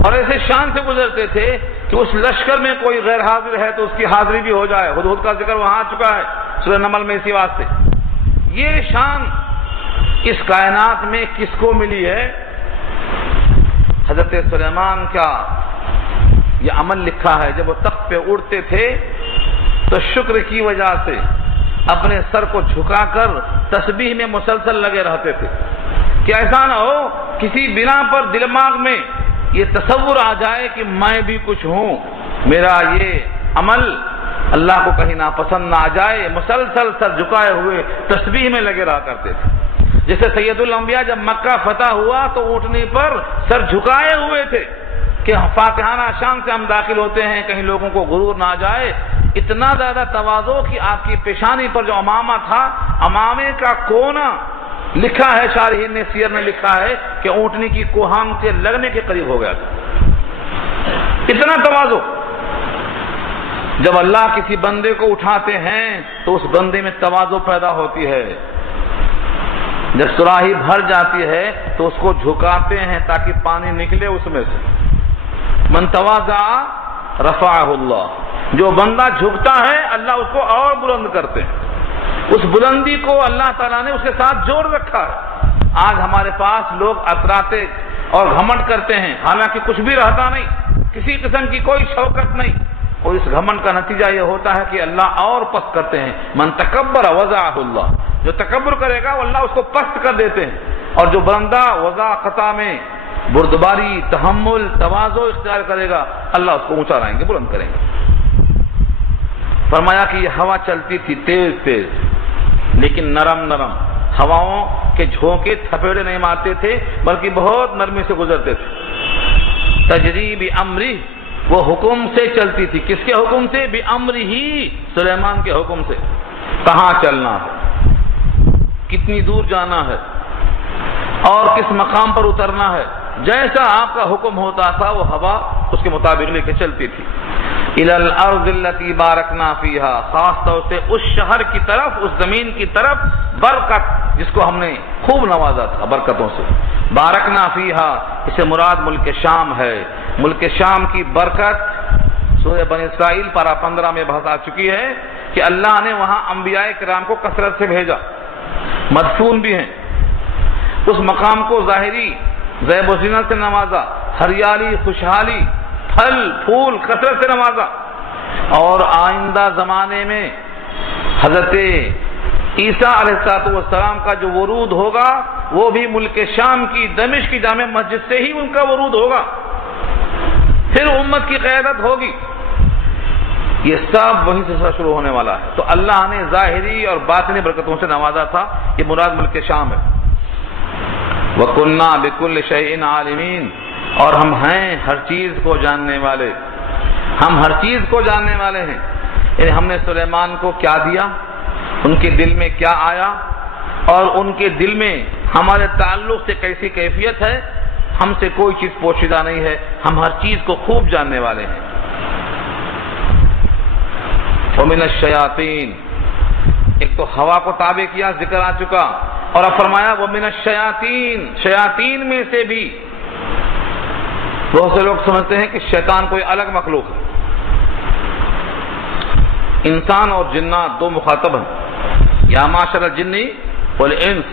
اور ایسے شان سے گزرتے تھے کہ اس لشکر میں کوئی غیر حاضر ہے تو اس کی حاضری بھی ہو جائے. ہدہد کا ذکر وہاں آ چکا ہے سورہ نمل میں. اسی واسطے یہ شان اس کائنات میں کس کو ملی ہے؟ حضرت سلیمان کا یہ عمل لکھا ہے. جب وہ تخت پہ اڑتے تھے تو شکر کی وجہ سے اپنے سر کو جھکا کر تسبیح میں مسلسل لگے رہتے تھے کہ ایسا نہ ہو کسی بنا پر دماغ میں یہ تصور آ جائے کہ میں بھی کچھ ہوں, میرا یہ عمل اللہ کو کہیں ناپسند نہ آ جائے. مسلسل سر جھکائے ہوئے تسبیح میں لگے رہا کرتے تھے. جیسے سید الانبیاء جب مکہ فتح ہوا تو اونٹنی پر سر جھکائے ہوئے تھے کہ فاتحانہ شان سے ہم داخل ہوتے ہیں, کہیں لوگوں کو غرور نہ آ جائے. اتنا زیادہ تواضع کہ آپ کی پیشانی پر جو امامہ تھا, امامے کا کونا لکھا ہے, شارحین نے سیر نے لکھا ہے کہ اونٹنی کی کوہان سے لگنے کے قریب ہو گیا تھا. اتنا تواضع. جب اللہ کسی بندے کو اٹھاتے ہیں تو اس بندے میں تواضع پیدا ہوتی ہے. جب سراہی بھر جاتی ہے تو اس کو جھکاتے ہیں تاکہ پانی نکلے اس میں سے. من تواضع رفعہ اللہ, جو بندہ جھکتا ہے اللہ اس کو اور بلند کرتے ہیں. اس بلندی کو اللہ تعالیٰ نے اس کے ساتھ جوڑ رکھا ہے. آج ہمارے پاس لوگ اتراتے اور گھمنڈ کرتے ہیں, حالانکہ کچھ بھی رہتا نہیں, کسی قسم کی کوئی شوکت نہیں, اور اس گھمنڈ کا نتیجہ یہ ہوتا ہے کہ اللہ اور پست کرتے ہیں. من تکبر وضعہ اللہ, جو تکبر کرے گا وہ اللہ اس کو پست کر دیتے ہیں, اور جو بندہ وضع قطع میں بردباری, تحمل, تواضع اختیار کرے گا اللہ اس کو اونچا لائیں گے, بلند کریں گے. فرمایا کہ یہ ہوا چلتی تھی تیز تیز لیکن نرم نرم، ہواؤں کے جھونکے تھپیڑے نہیں مارتے تھے بلکہ بہت نرمی سے گزرتے تھے۔ تجری بامرہ، وہ حکم سے چلتی تھی، کس کے حکم سے؟ بامرہ، سلیمان کے حکم سے۔ کہاں چلنا ہے، کتنی دور جانا ہے اور کس مقام پر اترنا ہے، جیسا آپ کا حکم ہوتا تھا وہ ہوا اس کے مطابق لے کے چلتی تھی۔ الی الارض التي بارکنا فیہا، خاص طور سے اس شہر کی طرف، اس زمین کی طرف، برکت جس کو ہم نے خوب نوازا تھا برکتوں سے۔ بارکنا فیہا، اس سے مراد ملک شام ہے۔ ملک شام کی برکت سورہ بنی اسرائیل پارہ 15 میں بحث آ چکی ہے کہ اللہ نے وہاں انبیاء کرام کو کثرت سے بھیجا، مدفون بھی ہیں، اس مقام کو ظاہری زیب و زینت سے نوازا، ہریالی، خوشحالی، پھل پھول کثرت سے نوازا، اور آئندہ زمانے میں حضرت عیسیٰ علیہ السلام کا جو ورود ہوگا وہ بھی ملک شام کی دمشق کی جامع مسجد سے ہی ان کا ورود ہوگا، پھر امت کی قیادت ہوگی۔ یہ سب وہیں سے شروع ہونے والا ہے۔ تو اللہ نے ظاہری اور باطنی برکتوں سے نوازا تھا، یہ مراد ملک شام ہے۔ وَكُنَّا بِكُلِّ شَيْءٍ عَالِمِينَ، اور ہم ہیں ہر چیز کو جاننے والے، ہم ہر چیز کو جاننے والے ہیں۔ یعنی ہم نے سلیمان کو کیا دیا، ان کے دل میں کیا آیا، اور ان کے دل میں ہمارے تعلق سے کیسی کیفیت ہے، ہم سے کوئی چیز پوشیدہ نہیں ہے، ہم ہر چیز کو خوب جاننے والے ہیں۔ وَمِنَ الشَّيَاطِينِ، ایک تو ہوا کو تابع کیا، ذکر آ چکا، اور اب فرمایا وَمِنَ الشَّيَاطِينِ، شیاطین میں سے بھی۔ بہت سے لوگ سمجھتے ہیں کہ شیطان کوئی الگ مخلوق ہے۔ انسان اور جنات دو مخاطب ہیں، یا معاشر الجن والانس۔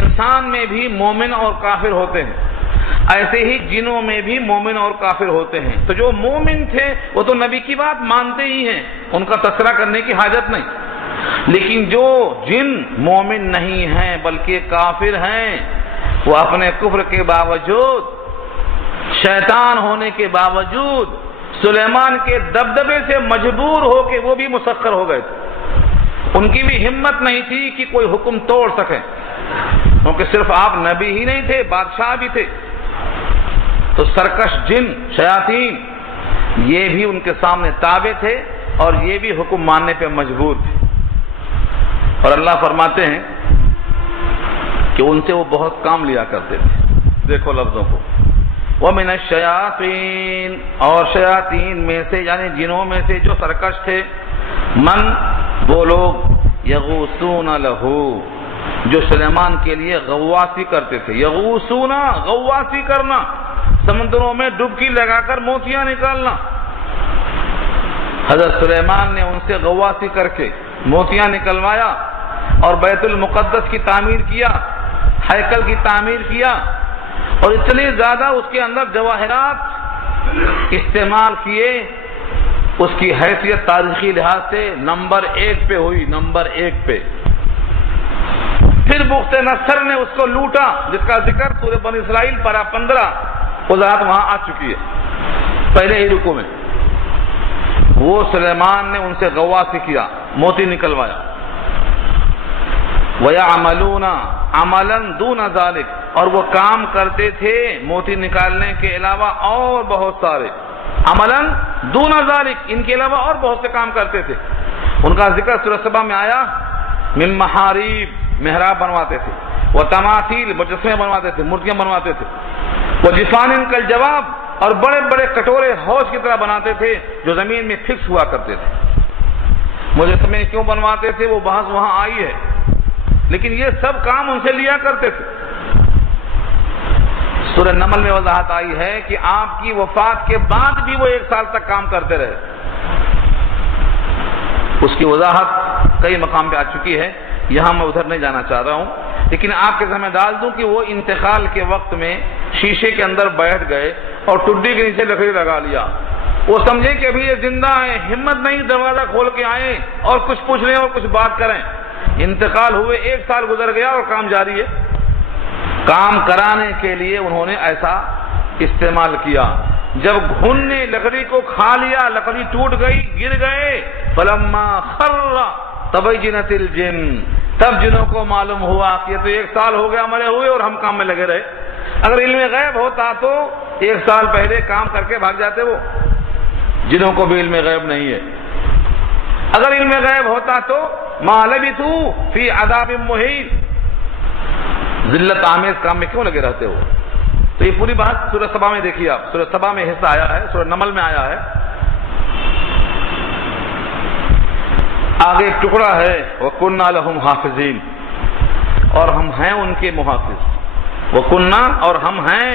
انسان میں بھی مومن اور کافر ہوتے ہیں، ایسے ہی جنوں میں بھی مومن اور کافر ہوتے ہیں۔ تو جو مومن تھے وہ تو نبی کی بات مانتے ہی ہیں، ان کا تذکرہ کرنے کی حاجت نہیں، لیکن جو جن مومن نہیں ہیں بلکہ کافر ہیں، وہ اپنے کفر کے باوجود، شیطان ہونے کے باوجود، سلیمان کے دبدبے سے مجبور ہو کے وہ بھی مسخر ہو گئے تھے۔ ان کی بھی ہمت نہیں تھی کہ کوئی حکم توڑ سکے، کیونکہ صرف آپ نبی ہی نہیں تھے، بادشاہ بھی تھے۔ تو سرکش جن، شیاطین، یہ بھی ان کے سامنے تابع تھے اور یہ بھی حکم ماننے پہ مجبور تھے۔ اور اللہ فرماتے ہیں کہ ان سے وہ بہت کام لیا کرتے تھے۔ دیکھو لفظوں کو، وَمِنَ الشَّيَاطِينِ، اور شیاطین میں سے یعنی جنوں میں سے جو سرکش تھے، من، وہ لوگ، یغوسون لہو، جو سلیمان کے لیے غواصی کرتے تھے۔ یغوسون، غواصی کرنا، سمندروں میں ڈبکی لگا کر موتیاں نکالنا۔ حضرت سلیمان نے ان سے غواصی کر کے موتیاں نکلوایا اور بیت المقدس کی تعمیر کیا، ہیکل کی تعمیر کیا، اور اتنے زیادہ اس کے اندر جواہرات استعمال کیے، اس کی حیثیت تاریخی لحاظ سے نمبر 1 پہ ہوئی، نمبر 1 پہ۔ پھر بخت نصر نے اس کو لوٹا، جس کا ذکر سورہ بنی اسرائیل پارہ 15 وضاحت وہاں آ چکی ہے پہلے ہی رکوع میں۔ وہ سلیمان نے ان سے غواصی کیا، موتی نکلوایا۔ وَيَعْمَلُونَ عَمَلًا دُونَ ذَلِكَ، اور وہ کام کرتے تھے موتی نکالنے کے علاوہ اور بہت سارے، عملاً دون ذالک، ان کے علاوہ اور بہت سے کام کرتے تھے۔ ان کا ذکر سورہ سبا میں آیا، من محاریب، محراب بنواتے تھے، وہ تماثیل، مجسمے بنواتے تھے، مورتیاں بنواتے تھے، وہ جفان کالجواب، اور بڑے بڑے کٹورے حوض کی طرح بناتے تھے جو زمین میں فکس ہوا کرتے تھے۔ مجسمے کیوں بنواتے تھے وہ بحث وہاں آئی ہے، لیکن یہ سب کام ان سے لیا کرتے تھے۔ سورہ نمل میں وضاحت آئی ہے کہ آپ کی وفات کے بعد بھی وہ 1 سال تک کام کرتے رہے۔ اس کی وضاحت کئی مقام پہ آ چکی ہے، یہاں میں ادھر نہیں جانا چاہ رہا ہوں، لیکن آپ کے ذمہ ڈال دوں کہ وہ انتقال کے وقت میں شیشے کے اندر بیٹھ گئے اور ٹڈی کے نیچے لکڑی لگا لیا۔ وہ سمجھے کہ ابھی یہ زندہ ہے، ہمت نہیں دروازہ کھول کے آئیں اور کچھ پوچھ لیں اور کچھ بات کریں۔ انتقال ہوئے 1 سال گزر گیا اور کام جاری ہے۔ کام کرانے کے لیے انہوں نے ایسا استعمال کیا۔ جب گھن نے لکڑی کو کھا لیا، لکڑی ٹوٹ گئی، گر گئے، فلما خر تبینت الجن، تب جنوں کو معلوم ہوا کہ تو 1 سال ہو گیا مرے ہوئے اور ہم کام میں لگے رہے۔ اگر علم غیب ہوتا تو 1 سال پہلے کام کر کے بھاگ جاتے وہ، جنوں کو بھی علم غیب نہیں ہے۔ اگر علم غیب ہوتا تو ما لبثوا فی عذاب مہین، ذلت آمیز کام میں کیوں لگے رہتے ہو؟ تو یہ پوری بات سورہ سبا میں دیکھیے آپ، سورہ سبا میں حصہ آیا ہے، سورہ نمل میں آیا ہے، آگے ایک ٹکڑا ہے وَكُنَّا لَهُمْ حَافِظِينَ، اور ہم ہیں ان کے محافظ، وَكُنَّا اور ہم ہیں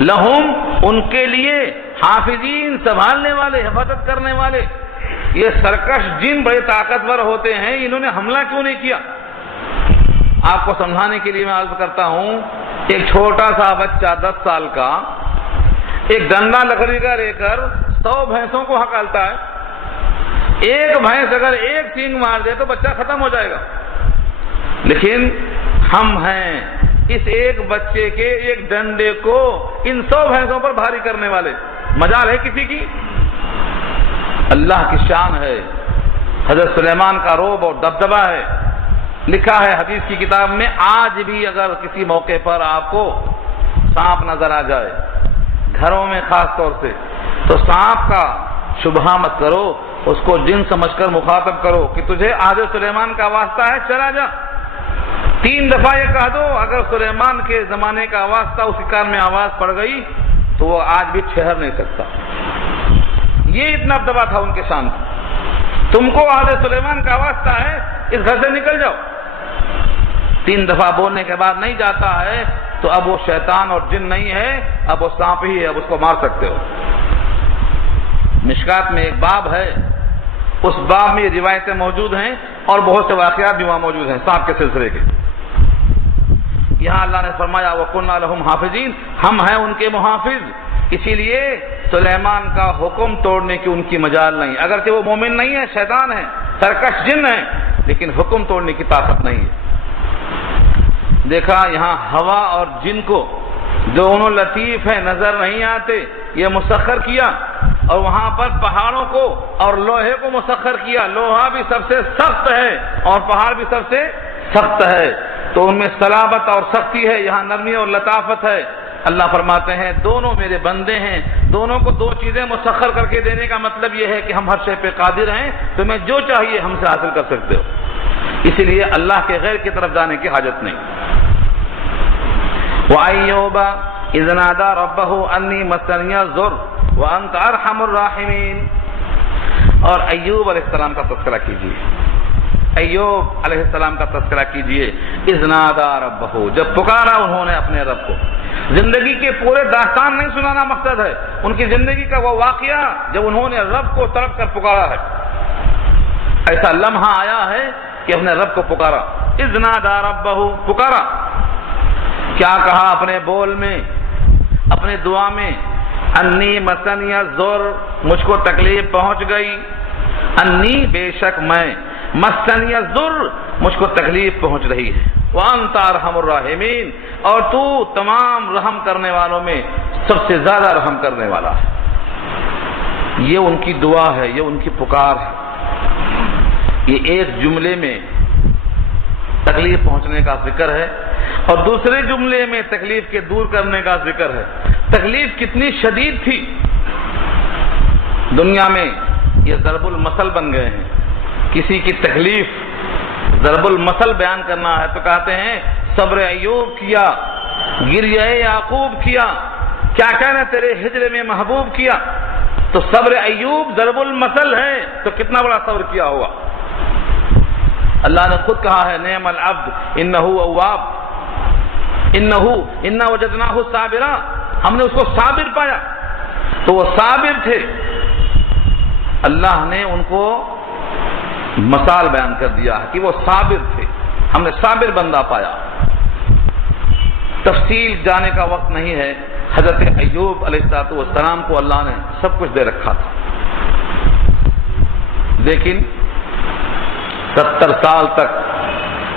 لَهُمْ ان کے لیے حافظین سنبھالنے والے، حفاظت کرنے والے۔ یہ سرکش جن بڑے طاقتور ہوتے ہیں، انہوں نے حملہ کیوں نہیں کیا؟ آپ کو سمجھانے کے لیے میں عرض کرتا ہوں، ایک چھوٹا سا بچہ 10 سال کا ایک ڈنڈا لکڑی کا لے کر 100 بھینسوں کو ہکالتا ہے۔ ایک بھینس اگر ایک سینگ مار دے تو بچہ ختم ہو جائے گا، لیکن ہم ہیں اس ایک بچے کے ایک ڈنڈے کو ان 100 بھینسوں پر بھاری کرنے والے۔ مجال ہے کسی کی؟ اللہ کی شان ہے، حضرت سلیمان کا روب اور دبدبہ ہے۔ لکھا ہے حدیث کی کتاب میں، آج بھی اگر کسی موقع پر آپ کو سانپ نظر آ جائے گھروں میں خاص طور سے، تو سانپ کا شبہ مت کرو، اس کو جن سمجھ کر مخاطب کرو کہ تجھے حضرت سلیمان کا واسطہ ہے، چلا جا۔ 3 دفعہ یہ کہہ دو، اگر سلیمان کے زمانے کا واسطہ اس کان میں آواز پڑ گئی تو وہ آج بھی ٹھہر نہیں سکتا۔ یہ اتنا دبا تھا ان کے شان کا۔ تم کو حضرت سلیمان کا واسطہ ہے، اس گھر سے نکل جاؤ۔ 3 دفعہ بولنے کے بعد نہیں جاتا ہے تو اب وہ شیطان اور جن نہیں ہے، اب وہ سانپ ہی ہے، اب اس کو مار سکتے ہو۔ مشکات میں ایک باب ہے، اس باب میں یہ روایتیں موجود ہیں اور بہت سے واقعات بھی وہاں موجود ہیں سانپ کے سلسلے کے۔ یہاں اللہ نے فرمایا وَكُنَّا لَهُمْ حَافِظِينَ، ہم ہیں ان کے محافظ، اسی لیے سلیمان کا حکم توڑنے کی ان کی مجال نہیں۔ اگرچہ وہ مومن نہیں ہے، شیطان ہے، سرکش جن ہے، لیکن حکم توڑنے کی طاقت نہیں ہے۔ دیکھا یہاں ہوا اور جن کو دونوں لطیف ہیں، نظر نہیں آتے، یہ مسخر کیا، اور وہاں پر پہاڑوں کو اور لوہے کو مسخر کیا۔ لوہا بھی سب سے سخت ہے اور پہاڑ بھی سب سے سخت ہے، تو ان میں صلابت اور سختی ہے، یہاں نرمی اور لطافت ہے۔ اللہ فرماتے ہیں دونوں میرے بندے ہیں، دونوں کو 2 چیزیں مسخر کر کے دینے کا مطلب یہ ہے کہ ہم ہر شے پہ قادر ہیں، تمہیں جو چاہیے ہم سے حاصل کر سکتے ہو، اسی لیے اللہ کے غیر کی طرف جانے کی حاجت نہیں۔ وَأَيُّوبَ إِذْ نَادَىٰ رَبَّهُ أَنِّي مَسَّنِيَ الضُّرُّ وَأَنْتَ أَرْحَمُ الرَّاحِمِينَ، اور ایوب علیہ السلام کا تذکرہ کیجیے، ایوب علیہ السلام کا تذکرہ کیجیے۔ اذ نادى ربہ، جب پکارا انہوں نے اپنے رب کو۔ زندگی کے پورے داستان نہیں سنانا مقصد ہے، ان کی زندگی کا وہ واقعہ جب انہوں نے رب کو تڑپ کر پکارا ہے، ایسا لمحہ آیا ہے کہ اپنے رب کو پکارا۔ اذ نادى ربہ، پکارا، کیا کہا اپنے بول میں، اپنے دعا میں؟ انی مسنی الضر، مجھ کو تکلیف پہنچ گئی، انی بے شک میں، مسنی الضر مجھ کو تکلیف پہنچ رہی ہے، وانت ارحم الراحمین، اور تو تمام رحم کرنے والوں میں سب سے زیادہ رحم کرنے والا ہے۔ یہ ان کی دعا ہے، یہ ان کی پکار ہے۔ یہ ایک جملے میں تکلیف پہنچنے کا ذکر ہے اور دوسرے جملے میں تکلیف کے دور کرنے کا ذکر ہے۔ تکلیف کتنی شدید تھی، دنیا میں یہ ضرب المثل بن گئے ہیں۔ کسی کی تکلیف ضرب المثل بیان کرنا ہے تو کہتے ہیں صبر ایوب کیا، گریہ یعقوب کیا، کیا کہنا تیرے ہجر میں محبوب کیا۔ تو صبر ایوب ضرب المثل ہے تو کتنا بڑا صبر کیا ہوگا۔ اللہ نے خود کہا ہے نعم العبد انہ اواب، انا وجدناہ صابرا، ہم نے اس کو صابر پایا، تو وہ صابر تھے۔ اللہ نے ان کو مثال بیان کر دیا ہے کہ وہ صابر تھے، ہم نے صابر بندہ پایا۔ تفصیل جانے کا وقت نہیں ہے، حضرت ایوب علیہ السلام کو اللہ نے سب کچھ دے رکھا تھا، لیکن 70 سال تک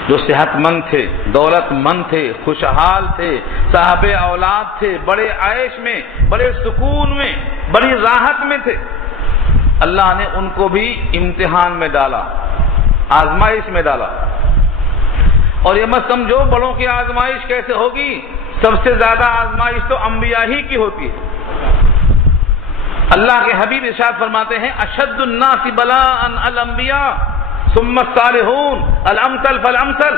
جو صحت مند تھے، دولت مند تھے، خوشحال تھے، صاحب اولاد تھے، بڑے عیش میں، بڑے سکون میں، بڑی راحت میں تھے، اللہ نے ان کو بھی امتحان میں ڈالا، آزمائش میں ڈالا۔ اور یہ مت سمجھو بڑوں کی آزمائش کیسے ہوگی، سب سے زیادہ آزمائش تو انبیاء ہی کی ہوتی ہے۔ اللہ کے حبیب ارشاد فرماتے ہیں اشد الناس بلاء الانبیاء ثم الصالحون الامثل فالامثل،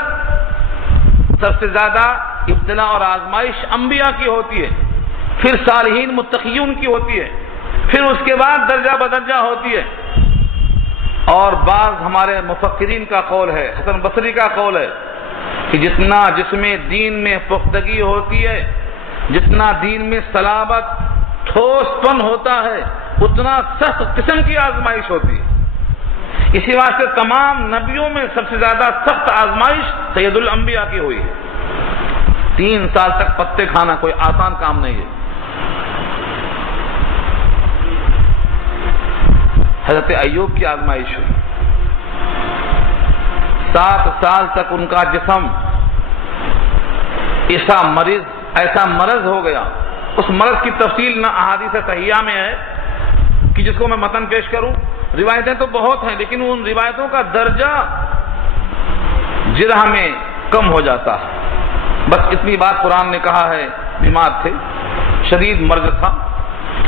سب سے زیادہ ابتلاء اور آزمائش انبیاء کی ہوتی ہے، پھر صالحین متقیون کی ہوتی ہے، پھر اس کے بعد درجہ بدرجہ ہوتی ہے۔ اور بعض ہمارے مفکرین کا قول ہے، حسن بصری کا قول ہے کہ جتنا جس میں دین میں پختگی ہوتی ہے، جتنا دین میں صلابت ٹھوس پن ہوتا ہے، اتنا سخت قسم کی آزمائش ہوتی ہے۔ اسی واسطے تمام نبیوں میں سب سے زیادہ سخت آزمائش سید الانبیاء کی ہوئی ہے۔ 3 سال تک پتے کھانا کوئی آسان کام نہیں ہے۔ حضرت ایوب کی آزمائش ہوئی، 7 سال تک ان کا جسم ایسا مرض ہو گیا، اس مرض کی تفصیل نہ احادیث صحیحہ میں ہے کہ جس کو میں متن پیش کروں، روایتیں تو بہت ہیں لیکن ان روایتوں کا درجہ جرح میں کم ہو جاتا ہے۔ بس اتنی بات قرآن نے کہا ہے، بیمار تھے، شدید مرض تھا،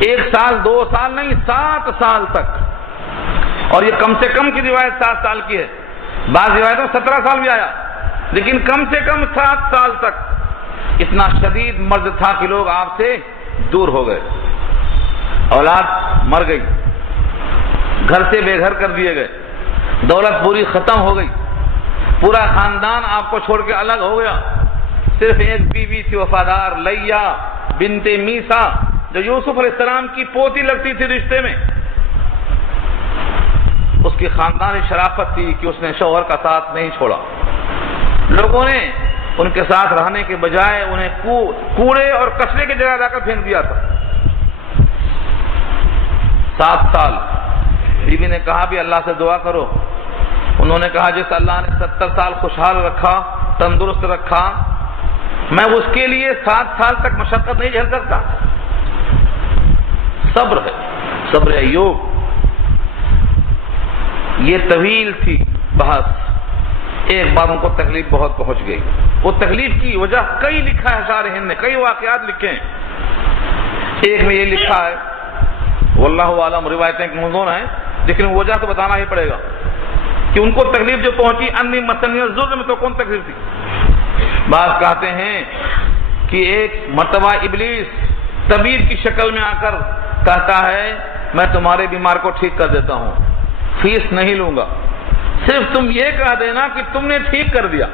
1 سال 2 سال نہیں 7 سال تک، اور یہ کم سے کم کی روایت 7 سال کی ہے، بعض روایتوں 17 سال بھی آیا، لیکن کم سے کم 7 سال تک اتنا شدید مرض تھا کہ لوگ آپ سے دور ہو گئے، اولاد مر گئی، گھر سے بے گھر کر دیے گئے، دولت پوری ختم ہو گئی، پورا خاندان آپ کو چھوڑ کے الگ ہو گیا، صرف ایک بیوی تھی وفادار، لیا بنت میسا، جو یوسف علیہ السلام کی پوتی لگتی تھی رشتے میں، اس کی خاندانی شرافت تھی کہ اس نے شوہر کا ساتھ نہیں چھوڑا، لوگوں نے ان کے ساتھ رہنے کے بجائے انہیں کوڑے اور کچرے کی جگہ لا کر پھینک دیا تھا۔ 7 سال بیوی نے کہا بھی اللہ سے دعا کرو، انہوں نے کہا جس اللہ نے 70 سال خوشحال رکھا، تندرست رکھا، میں اس کے لیے 7 سال تک مشقت نہیں جھیل سکتا۔ صبر ہے، صبر ایوب۔ یہ طویل تھی بحث، ایک بار ان کو تکلیف بہت پہنچ گئی، وہ تکلیف کی وجہ کئی لکھا ہے شاعر ہند نے، کئی واقعات لکھے ہیں۔ ایک میں یہ لکھا ہے، واللہ عالم روایتیں موزون ہیں لیکن وجہ تو بتانا ہی پڑے گا کہ ان کو تکلیف جو پہنچی انی مسنی الضر میں تو کون تکلیف تھی۔ بعض کہتے ہیں کہ ایک مرتبہ ابلیس طبیب کی شکل میں آ کر کہتا ہے میں تمہارے بیمار کو ٹھیک کر دیتا ہوں، فیس نہیں لوں گا، صرف تم یہ کہہ دینا کہ تم نے ٹھیک کر دیا۔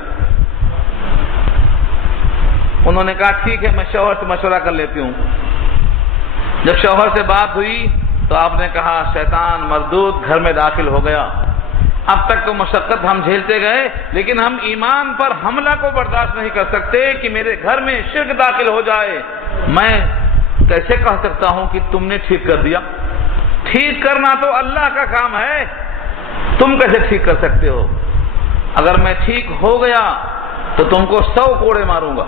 انہوں نے کہا ٹھیک ہے میں شوہر سے مشورہ کر لیتی ہوں۔ جب شوہر سے بات ہوئی تو آپ نے کہا شیطان مردود گھر میں داخل ہو گیا، اب تک تو مشقت ہم جھیلتے گئے لیکن ہم ایمان پر حملہ کو برداشت نہیں کر سکتے کہ میرے گھر میں شرک داخل ہو جائے۔ میں کیسے کہہ سکتا ہوں کہ تم نے ٹھیک کر دیا؟ ٹھیک کرنا تو اللہ کا کام ہے، تم کیسے ٹھیک کر سکتے ہو؟ اگر میں ٹھیک ہو گیا تو تم کو 100 کوڑے ماروں گا۔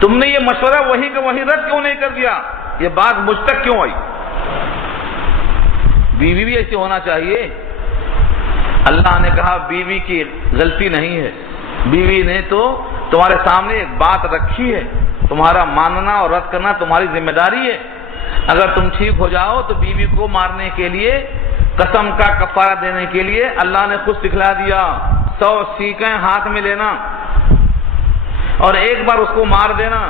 تم نے یہ مشورہ وہیں کا وہیں رد کیوں نہیں کر دیا؟ یہ بات مجھ تک کیوں آئی؟ بیوی بھی ایسی ہونا چاہیے۔ اللہ نے کہا بیوی کی غلطی نہیں ہے، بیوی نے تو تمہارے سامنے ایک بات رکھی ہے، تمہارا ماننا اور رد کرنا تمہاری ذمہ داری ہے۔ اگر تم ٹھیک ہو جاؤ تو بیوی کو مارنے کے لیے، قسم کا کفارہ دینے کے لیے اللہ نے خود سکھلا دیا، 100 سیکیں ہاتھ میں لینا اور ایک بار اس کو مار دینا،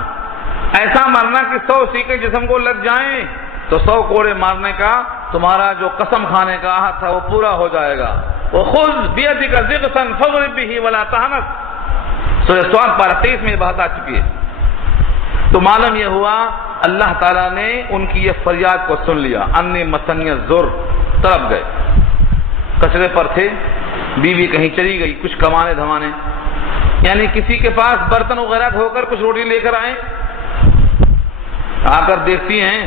ایسا مارنا کہ 100 سیکیں جسم کو لگ جائیں تو 100 کوڑے مارنے کا تمہارا جو قسم کھانے کا عہد تھا وہ پورا ہو جائے گا۔ وَخُذْ بِيَدِكَ ضِغْثًا فَاضْرِب بِهِ وَلَا تَحْنَثْ، سورہ سواد 23 میں یہ بات آ چکی ہے۔ تو معلوم یہ ہوا اللہ تعالیٰ نے ان کی یہ فریاد کو سن لیا، انی مسنی الضر، تڑپ گئے، کچرے پر تھے، بیوی کہیں چلی گئی کچھ کمانے دھمانے، یعنی کسی کے پاس برتن وغیرہ دھو کر کچھ روٹی لے کر آئے، آ کر دیکھتی ہیں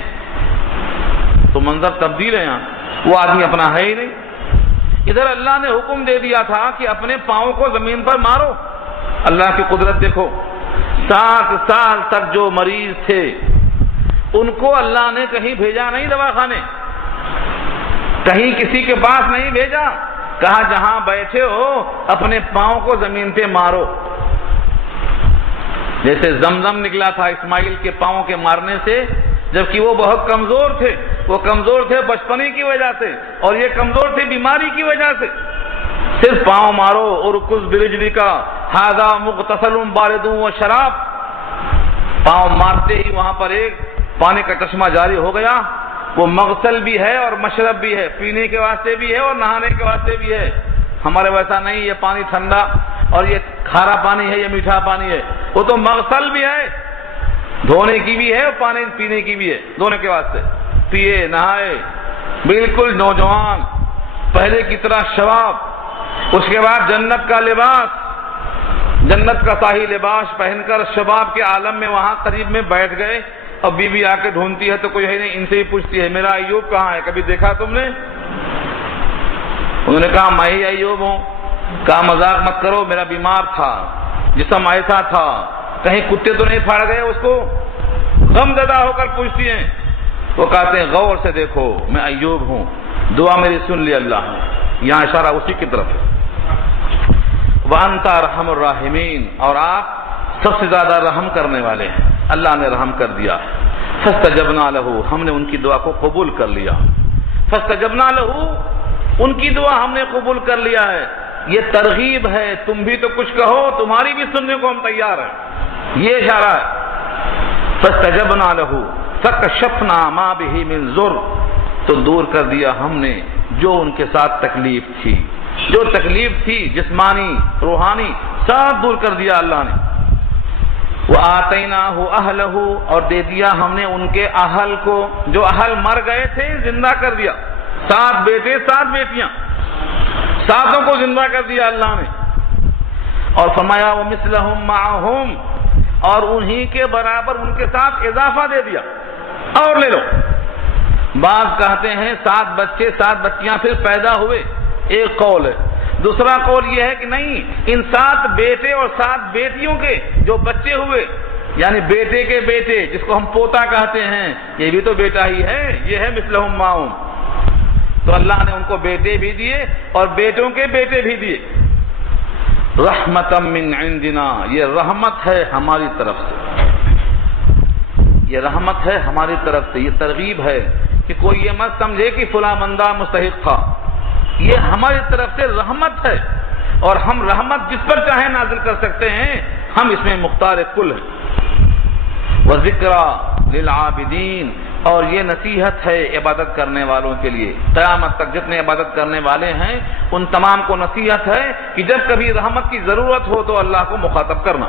تو منظر تبدیل ہے، یہاں وہ آدمی اپنا ہے ہی نہیں، ادھر اللہ نے حکم دے دیا تھا کہ اپنے پاؤں کو زمین پر مارو. اللہ کی قدرت دیکھو. 7 سال تک جو مریض تھے ان کو اللہ نے کہیں بھیجا نہیں دواخانے, کہیں کسی کے پاس نہیں بھیجا, کہا جہاں بیٹھے ہو اپنے پاؤں کو زمین پہ مارو. جیسے زمزم نکلا تھا اسماعیل کے پاؤں کے مارنے سے, جبکہ وہ بہت کمزور تھے. وہ کمزور تھے بچپنے کی وجہ سے, اور یہ کمزور تھے بیماری کی وجہ سے. صرف پاؤں مارو. ارکض برجلک ھذا مغتسل بارد و شراب. پاؤں مارتے ہی وہاں پر ایک پانی کا چشمہ جاری ہو گیا. وہ مغسل بھی ہے اور مشرب بھی ہے, پینے کے واسطے بھی ہے اور نہانے کے واسطے بھی ہے. ہمارے ویسا نہیں, یہ پانی ٹھنڈا اور یہ کھارا پانی ہے, یہ میٹھا پانی ہے. وہ تو مغسل بھی ہے, دھونے کی بھی ہے اور پانی پینے کی بھی ہے, دھونے کے واسطے. پیے نہائے بالکل نوجوان, پہلے کی طرح شباب. اس کے بعد جنت کا لباس, جنت کا شاہی لباس پہن کر شباب کے عالم میں وہاں قریب میں بیٹھ گئے. اب بیوی آ کے ڈھونڈتی ہے تو کوئی ہے نہیں, ان سے ہی پوچھتی ہے میرا ایوب کہاں ہے, کبھی دیکھا تم نے؟ انہوں نے کہا میں ہی ایوب ہوں. کہا مذاق مت کرو, میرا بیمار تھا, جسم ایسا تھا, کہیں کتے تو نہیں پھاڑ گئے؟ اس کو غم زدہ ہو کر پوچھتی ہیں. وہ کہتے ہیں غور سے دیکھو میں ایوب ہوں, دعا میری سن لی اللہ نے. یہاں اشارہ اسی کی طرف ہے. وَأَنْتَ أَرْحَمُ الرَّاحِمِينَ, اور آپ سب سے زیادہ رحم کرنے والے ہیں. اللہ نے رحم کر دیا. فَاسْتَجَبْنَا لَهُ, ہم نے ان کی دعا کو قبول کر لیا. فَاسْتَجَبْنَا لَهُ, ان کی دعا ہم نے قبول کر لیا ہے. یہ ترغیب ہے, تم بھی تو کچھ کہو, تمہاری بھی سننے کو ہم تیار ہیں. یہ اشارہ ہے. فَاسْتَجَبْنَا لَهُ فَكَشَفْنَا مَا بِهِ مِنْ ضُرٍّ, تو دور کر دیا ہم نے جو ان کے ساتھ تکلیف تھی. جو تکلیف تھی جسمانی روحانی سب دور کر دیا اللہ نے. وَآتَيْنَاهُ أَهْلَهُ, اور دے دیا ہم نے ان کے اہل کو, جو اہل مر گئے تھے زندہ کر دیا. 7 بیٹے 7 بیٹیاں, 7 کو زندہ کر دیا اللہ نے. اور فرمایا وَمِثْلَهُمْ مَعَهُمْ, اور انہی کے برابر ان کے ساتھ اضافہ دے دیا. اور لے لو. بعض کہتے ہیں 7 بچے 7 بچیاں پھر پیدا ہوئے, ایک قول ہے. دوسرا قول یہ ہے کہ نہیں, ان 7 بیٹے اور 7 بیٹیوں کے جو بچے ہوئے, یعنی بیٹے کے بیٹے جس کو ہم پوتا کہتے ہیں, یہ بھی تو بیٹا ہی ہے. یہ ہے مثلہم معہم. تو اللہ نے ان کو بیٹے بھی دیے اور بیٹوں کے بیٹے بھی دیے. رحمتا من عندنا, یہ رحمت ہے ہماری طرف سے. یہ رحمت ہے ہماری طرف سے. یہ ترغیب ہے کہ کوئی یہ مت سمجھے کہ فلاں بندہ مستحق تھا. یہ ہماری طرف سے رحمت ہے, اور ہم رحمت جس پر چاہیں نازل کر سکتے ہیں. ہم اس میں مختار کل ہیں. وَذِكْرَى لِلْعَابِدِينَ, اور یہ نصیحت ہے عبادت کرنے والوں کے لیے. قیامت تک جتنے عبادت کرنے والے ہیں ان تمام کو نصیحت ہے کہ جب کبھی رحمت کی ضرورت ہو تو اللہ کو مخاطب کرنا.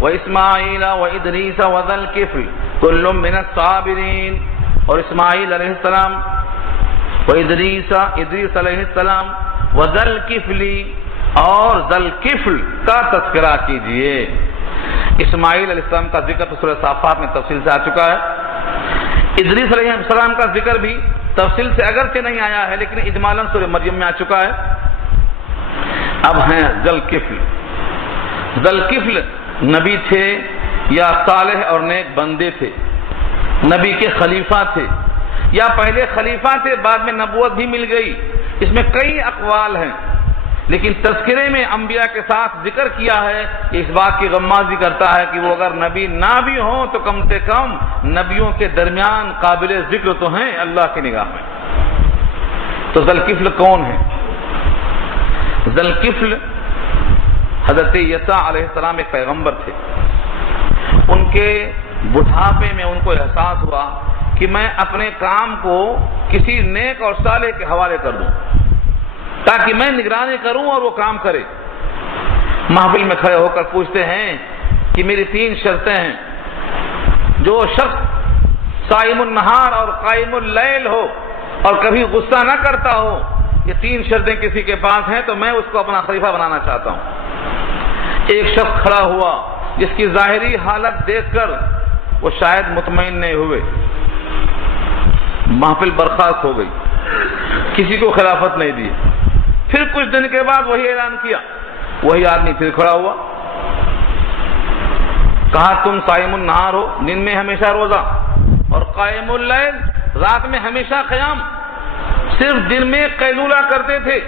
وَإِسْمَاعِيلَ وَإِدْرِيسَ وَذَا الْكِفْلِ كُلٌّ مِّنَ الصَّابِرِينَ, اور اسماعیل علیہ السلام ادریس علیہ السلام وذا الکفل, اور ذا الکفل کا تذکرہ کیجئے. اسماعیل علیہ السلام کا ذکر سورہ صافات میں تفصیل سے آ چکا ہے. ادریس علیہ السلام کا ذکر بھی تفصیل سے اگرچہ نہیں آیا ہے لیکن اجمالاً سورہ مریم میں آ چکا ہے. اب ہیں ذا الکفل. ذا الکفل نبی تھے یا صالح اور نیک بندے تھے, نبی کے خلیفہ تھے, یا پہلے خلیفہ تھے بعد میں نبوت بھی مل گئی. اس میں کئی اقوال ہیں, لیکن تذکرے میں انبیاء کے ساتھ ذکر کیا ہے. اس بات کی غمازی کرتا ہے کہ وہ اگر نبی نہ بھی ہوں تو کم سے کم نبیوں کے درمیان قابل ذکر تو ہیں اللہ کی نگاہ میں. تو ذا الکفل کون ہے؟ ذا الکفل حضرت عیسیٰ علیہ السلام ایک پیغمبر تھے. ان کے بڑھاپے میں ان کو احساس ہوا کہ میں اپنے کام کو کسی نیک اور صالح کے حوالے کر دوں تاکہ میں نگرانی کروں اور وہ کام کرے. محفل میں کھڑے ہو کر پوچھتے ہیں کہ میری 3 شرطیں ہیں. جو شخص صائم النہار اور قائم اللیل ہو اور کبھی غصہ نہ کرتا ہو, یہ 3 شرطیں کسی کے پاس ہیں تو میں اس کو اپنا خلیفہ بنانا چاہتا ہوں. ایک شخص کھڑا ہوا جس کی ظاہری حالت دیکھ کر وہ شاید مطمئن نہیں ہوئے. محفل برخاست ہو گئی. کسی کو خلافت نہیں دی. پھر کچھ دن کے بعد وہی اعلان کیا. وہی آدمی پھر کھڑا ہوا, کہا تم صائم النہار ہو, دن میں ہمیشہ روزہ, اور قائم اللیل, رات میں ہمیشہ قیام. صرف دن میں قیلولہ کرتے تھے.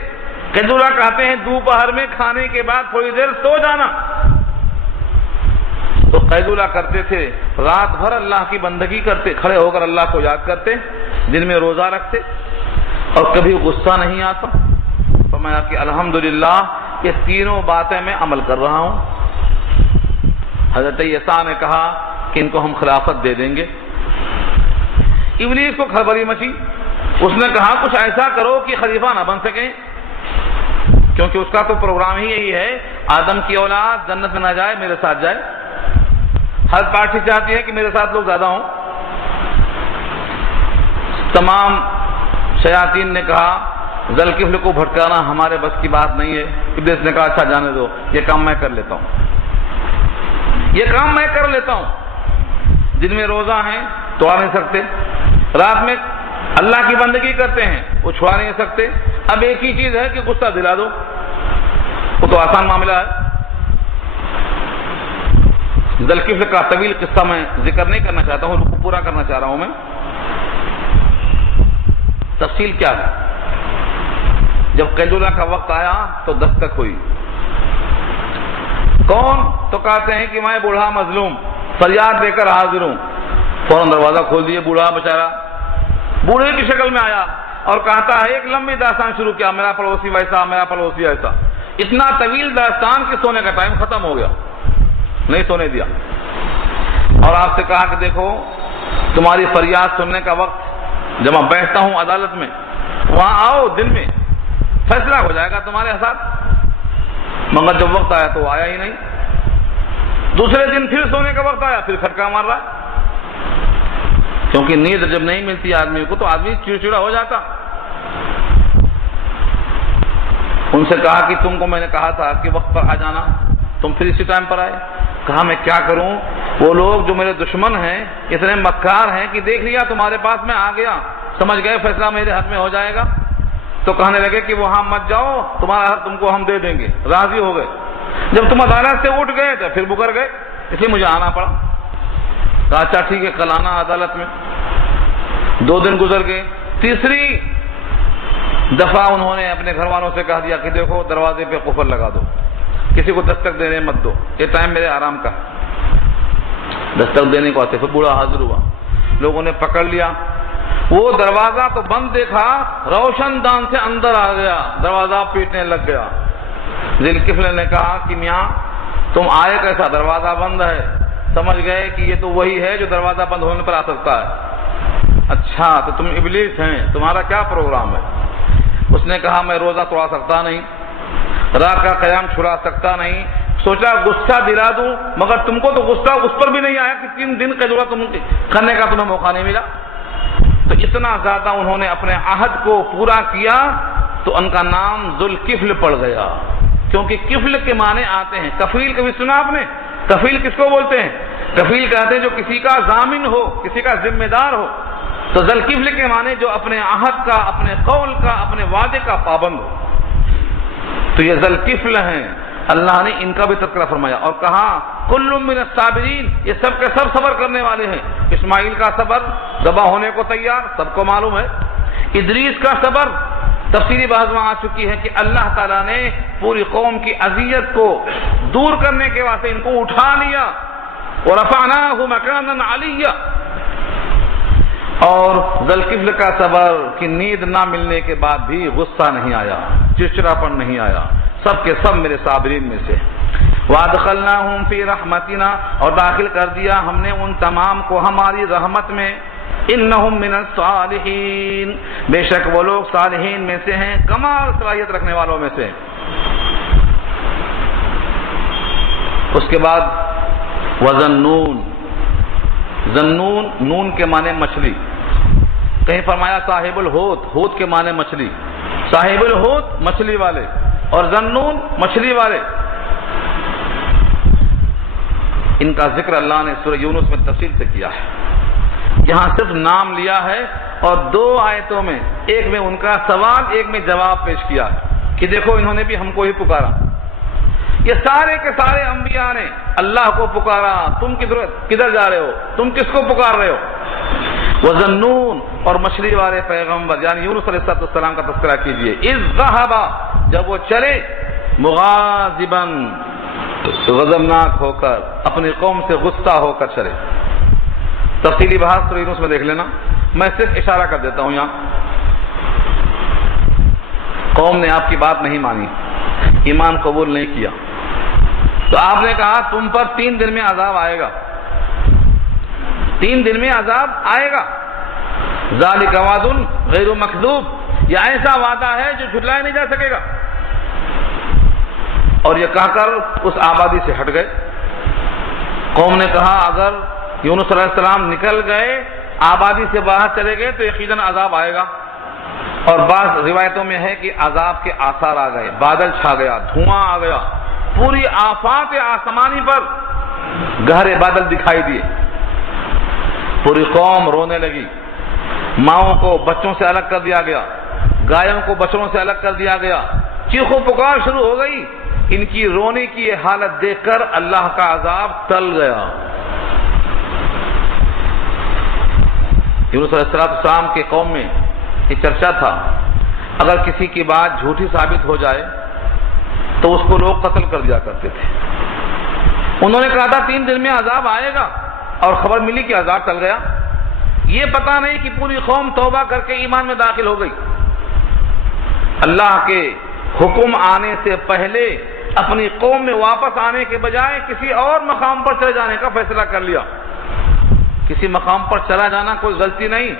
قیلولہ کہتے ہیں دوپہر میں کھانے کے بعد تھوڑی دیر سو جانا. تو قیلولہ کرتے تھے, رات بھر اللہ کی بندگی کرتے, کھڑے ہو کر اللہ کو یاد کرتے, دن میں روزہ رکھتے, اور کبھی غصہ نہیں آتا. فرمایا کہ الحمدللہ یہ تینوں باتیں میں عمل کر رہا ہوں. حضرت عیسیٰ نے کہا کہ ان کو ہم خلافت دے دیں گے. ابلیس کو خبری مچی. اس نے کہا کچھ ایسا کرو کہ خلیفہ نہ بن سکیں, کیونکہ اس کا تو پروگرام ہی یہی ہے, آدم کی اولاد جنت میں نہ جائے, میرے ساتھ جائے. ہر پارٹی چاہتی ہے کہ میرے ساتھ لوگ زیادہ ہوں. تمام شیاطین نے کہا ذوالکفل کو بھٹکانا ہمارے بس کی بات نہیں ہے. ابلیس نے کہا اچھا جانے دو, یہ کام میں کر لیتا ہوں, یہ کام میں کر لیتا ہوں. دن میں روزہ ہیں تو آ نہیں سکتے, رات میں اللہ کی بندگی کرتے ہیں وہ چھوڑا نہیں سکتے. اب ایک ہی چیز ہے کہ غصہ دلا دو, وہ تو آسان معاملہ ہے. ذوالکفل کا طویل قصہ میں ذکر نہیں کرنا چاہتا ہوں, رکو پورا کرنا چاہ رہا ہوں میں. تفصیل کیا ہے؟ جب قیلولہ کا وقت آیا تو دستک ہوئی. کون؟ تو کہتے ہیں کہ میں بوڑھا مظلوم فریاد لے کر حاضر ہوں. فوراً دروازہ کھول دیے. بوڑھا بیچارہ بوڑھے کی شکل میں آیا اور کہتا ہے, ایک لمبی داستان شروع کیا, میرا پڑوسی ویسا, میرا پڑوسی ایسا. اتنا طویل داستان کہ سونے کا ٹائم ختم ہو گیا, نہیں سونے دیا. اور آپ سے کہا کہ دیکھو تمہاری فریاد سننے کا وقت, جب میں بیٹھتا ہوں عدالت میں, وہاں آؤ, دن میں فیصلہ ہو جائے گا تمہارے ساتھ. مگر جب وقت آیا تو آیا ہی نہیں. دوسرے دن پھر سونے کا وقت آیا, پھر کھٹکا مار رہا ہے. کیونکہ نیند جب نہیں ملتی آدمی کو تو آدمی چڑچڑا ہو جاتا. ان سے کہا کہ تم کو میں نے کہا تھا کہ وقت پر آ جانا, تم پھر اسی ٹائم پر آئے. کہا میں کیا کروں, وہ لوگ جو میرے دشمن ہیں اتنے مکار ہیں کہ دیکھ لیا تمہارے پاس میں آ گیا, سمجھ گئے فیصلہ میرے ہاتھ میں ہو جائے گا, تو کہنے لگے کہ وہاں مت جاؤ, تمہارا حق تم کو ہم دے دیں گے. راضی ہو گئے. جب تم عدالت سے اٹھ گئے تو پھر مکر گئے, اس لیے مجھے آنا پڑا. کہا اچھا ٹھیک ہے, کل آنا عدالت میں. 2 دن گزر گئے. تیسری دفعہ انہوں نے اپنے گھر والوں سے کہا دیا کہ دیکھو دروازے پہ قفل لگا دو, کسی کو دستک دینے مت دو, یہ ٹائم میرے آرام کا. دستک دینے کو آتے. پھر بوڑھا حاضر ہوا, لوگوں نے پکڑ لیا. وہ دروازہ تو بند دیکھا, روشن دان سے اندر آ گیا, دروازہ پیٹنے لگ گیا. ذوالکفل نے کہا کہ میاں تم آئے کیسا, دروازہ بند ہے. سمجھ گئے کہ یہ تو وہی ہے جو دروازہ بند ہونے پر آ سکتا ہے. اچھا تو تم ابلیس ہیں, تمہارا کیا پروگرام ہے؟ اس نے کہا میں روزہ توڑا سکتا نہیں, رات کا قیام چھڑا سکتا نہیں. سوچا غصہ دلا دوں, مگر تم کو تو غصہ اس پر بھی نہیں آیا کہ 3 دن کا جڑا تم کرنے کا تمہیں موقع نہیں ملا. تو اتنا زیادہ انہوں نے اپنے عہد کو پورا کیا تو ان کا نام ذوالکفل پڑ گیا. کیونکہ کفل کے معنی آتے ہیں. کفیل کبھی سنا آپ نے؟ کفیل کس کو بولتے ہیں؟ کفیل کہتے ہیں جو کسی کا ضامن ہو, کسی کا ذمہ دار ہو. تو ذوالکفل کے معنی جو اپنے عہد کا, اپنے قول کا, اپنے وعدے کا پابند ہو. تو یہ ذوالکفل ہیں. اللہ نے ان کا بھی تذکرہ فرمایا اور کہا کل من الصابرین, یہ سب کے سب صبر کرنے والے ہیں. اسماعیل کا صبر, ذبح ہونے کو تیار, سب کو معلوم ہے. ادریس کا صبر, تفصیلی بحث میں آ چکی ہے کہ اللہ تعالیٰ نے پوری قوم کی اذیت کو دور کرنے کے واسطے ان کو اٹھا لیا. وَرَفَعْنَاهُ مَكَانًا عَلِيًّا. اور ذوالکفل کا صبر کہ نیند نہ ملنے کے بعد بھی غصہ نہیں آیا, چڑچڑاپن نہیں آیا. سب کے سب میرے صابرین میں سے. وَأَدْخَلْنَاهُمْ فِي رَحْمَتِنَا, اور داخل کر دیا ہم نے ان تمام کو ہماری رحمت میں. انہم من الصالحین, بے شک وہ لوگ صالحین میں سے ہیں, کمال صلاحیت رکھنے والوں میں سے. اس کے بعد وَذَنُّونَ, ذنون نون کے معنی مچھلی. کہیں فرمایا صاحب الحوت, حوت کے معنی مچھلی. صاحب الحوت مچھلی والے اور ذنون مچھلی والے. ان کا ذکر اللہ نے سورہ یونس میں تفصیل سے کیا ہے. یہاں صرف نام لیا ہے اور 2 آیتوں میں، ایک میں ان کا سوال، ایک میں جواب پیش کیا کہ دیکھو انہوں نے بھی ہم کو ہی پکارا. یہ سارے کے سارے انبیاء نے اللہ کو پکارا. تم کدھر جا رہے ہو؟ تم کس کو پکار رہے ہو؟ وَذَنُّونَ اور مچھلی والے پیغمبر یعنی یونس علیہ السلام کا تذکرہ کیجئے. اِذ ذَهَبَ جب وہ چلے، مغاضباً غضبناک ہو کر، اپنی قوم سے غصہ ہو کر چلے. تفصیلی بحث سورہ یونس میں دیکھ لینا، میں صرف اشارہ کر دیتا ہوں. یہاں قوم نے آپ کی بات نہیں مانی، ایمان قبول نہیں کیا، تو آپ نے کہا تم پر 3 دن میں عذاب آئے گا. 3 دن میں عذاب آئے گا. ذالک وعد غیر مکذوب، یہ ایسا وعدہ ہے جو جھٹلایا نہیں جا سکے گا. اور یہ کہہ کر اس آبادی سے ہٹ گئے. قوم نے کہا اگر یونس علیہ السلام نکل گئے، آبادی سے باہر چلے گئے تو یقیناً عذاب آئے گا. اور بعض روایتوں میں ہے کہ عذاب کے آثار آ گئے، بادل چھا گیا، دھواں آ گیا، پوری آفات آسمانی پر گہرے بادل دکھائی دیے. پوری قوم رونے لگی. ماؤں کو بچوں سے الگ کر دیا گیا، گایوں کو بچڑوں سے الگ کر دیا گیا. چیخ و پکار شروع ہو گئی. ان کی رونے کی یہ حالت دیکھ کر اللہ کا عذاب ٹل گیا. یونس علیہ السلام کے قوم میں یہ چرچا تھا، اگر کسی کی بات جھوٹی ثابت ہو جائے تو اس کو لوگ قتل کر دیا کرتے تھے. انہوں نے کہا تھا 3 دن میں عذاب آئے گا، اور خبر ملی کہ عذاب ٹل گیا. یہ پتہ نہیں کہ پوری قوم توبہ کر کے ایمان میں داخل ہو گئی. اللہ کے حکم آنے سے پہلے اپنی قوم میں واپس آنے کے بجائے کسی اور مقام پر چلے جانے کا فیصلہ کر لیا. کسی مقام پر چلا جانا کوئی غلطی نہیں،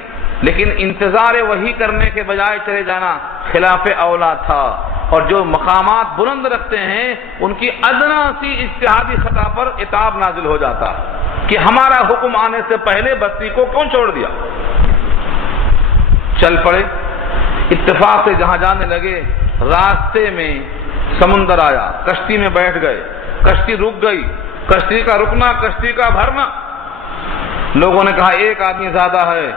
لیکن انتظار وحی کرنے کے بجائے چلے جانا خلاف اولا تھا. اور جو مقامات بلند رکھتے ہیں ان کی ادنا سی اجتہادی خطا پر عتاب نازل ہو جاتا کہ ہمارا حکم آنے سے پہلے بستی کو کیوں چھوڑ دیا. چل پڑے. اتفاق سے جہاں جانے لگے راستے میں سمندر آیا، کشتی میں بیٹھ گئے، کشتی رک گئی. کشتی کا رکنا، کشتی کا بھرنا. لوگوں نے کہا 1 آدمی زیادہ ہے.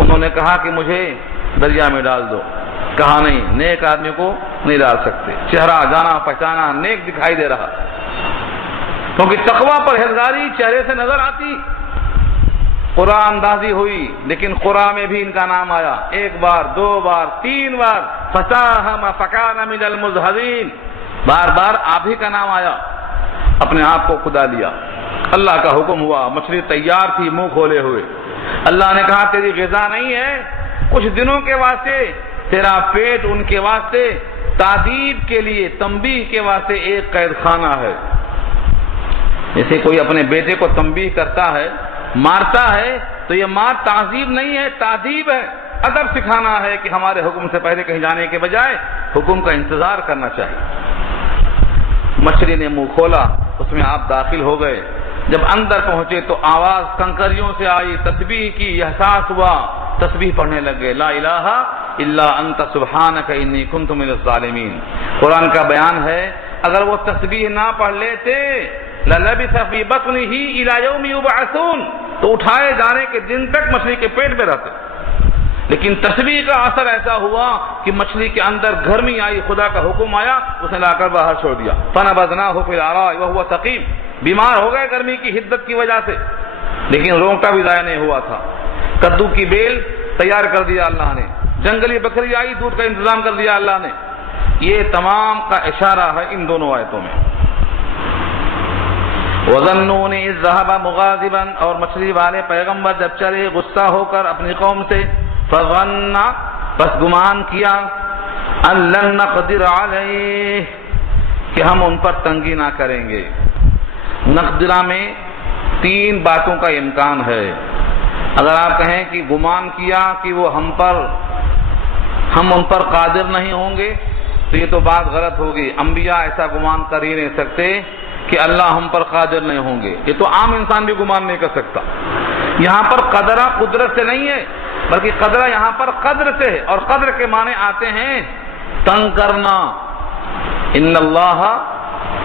انہوں نے کہا کہ مجھے دریا میں ڈال دو. کہا نہیں، نیک آدمی کو نہیں ڈال سکتے. چہرہ جانا پہچانا نیک دکھائی دے رہا، کیونکہ تقویٰ پرہیزگاری چہرے سے نظر آتی. قرآن اندازی ہوئی، لیکن قرآن میں بھی ان کا نام آیا 1 بار 2 بار 3 بار. فساہم فکان من المدحضین، بار بار آپ ہی کا نام آیا. اپنے آپ کو خدا لیا. اللہ کا حکم ہوا، مچھلی تیار تھی منہ کھولے ہوئے. اللہ نے کہا تیری غذا نہیں ہے، کچھ دنوں کے واسطے تیرا پیٹ ان کے واسطے تعذیب کے لیے، تنبیہ کے واسطے ایک قید خانہ ہے. جیسے کوئی اپنے بیٹے کو تنبیہ کرتا ہے، مارتا ہے، تو یہ مار تعذیب نہیں ہے، تعذیب ہے. ادب سکھانا ہے کہ ہمارے حکم سے پہلے کہیں جانے کے بجائے حکم کا انتظار کرنا چاہیے. مچھلی نے منہ کھولا، اس میں آپ داخل ہو گئے. جب اندر پہنچے تو آواز کنکریوں سے آئی، تسبیح کی احساس ہوا. تسبیح پڑھنے لگے، لا الہ الا انت سبحانک انی کنت من الظالمین. قرآن کا بیان ہے اگر وہ تسبیح نہ پڑھ لیتے للبث فی بطنہ الی یوم یبعثون، تو اٹھائے جانے کے دن تک مچھلی کے پیٹ میں رہتے. لیکن تسبیح کا اثر ایسا ہوا کہ مچھلی کے اندر گرمی آئی، خدا کا حکم آیا، اس نے لا کر باہر چھوڑ دیا. فنبذناہ فی العراء وهو سقیم، بیمار ہو گئے گرمی کی حدت کی وجہ سے، لیکن رونگٹا بھی ضائع نہیں ہوا تھا. کدو کی بیل تیار کر دیا اللہ نے. جنگلی بکری آئی، دودھ کا انتظام کر دیا اللہ نے. یہ تمام کا اشارہ ہے ان دونوں آیتوں میں. وَظَنُّونِ إِذْ ذَهَبَ مُغَاضِبًا، اور مچھلی والے پیغمبر جب چلے غصہ ہو کر اپنی قوم سے، فَظَنَّ بس گمان کیا، أَن لَن نَقْدِرَ عَلَيْهِ کہ ہم ان پر تنگی نہ کریں گے. نقدرہ میں 3 باتوں کا امکان ہے. اگر آپ کہیں کہ گمان کیا کہ وہ ہم ان پر قادر نہیں ہوں گے تو یہ تو بات غلط ہوگی. انبیاء ایسا گمان کر ہی نہیں سکتے کہ اللہ ہم پر قادر نہیں ہوں گے. یہ تو عام انسان بھی گمان نہیں کر سکتا. یہاں پر قدرہ قدرت سے نہیں ہے، بلکہ قدرہ یہاں پر قدر سے ہے، اور قدر کے معنی آتے ہیں تنگ کرنا. ان اللہ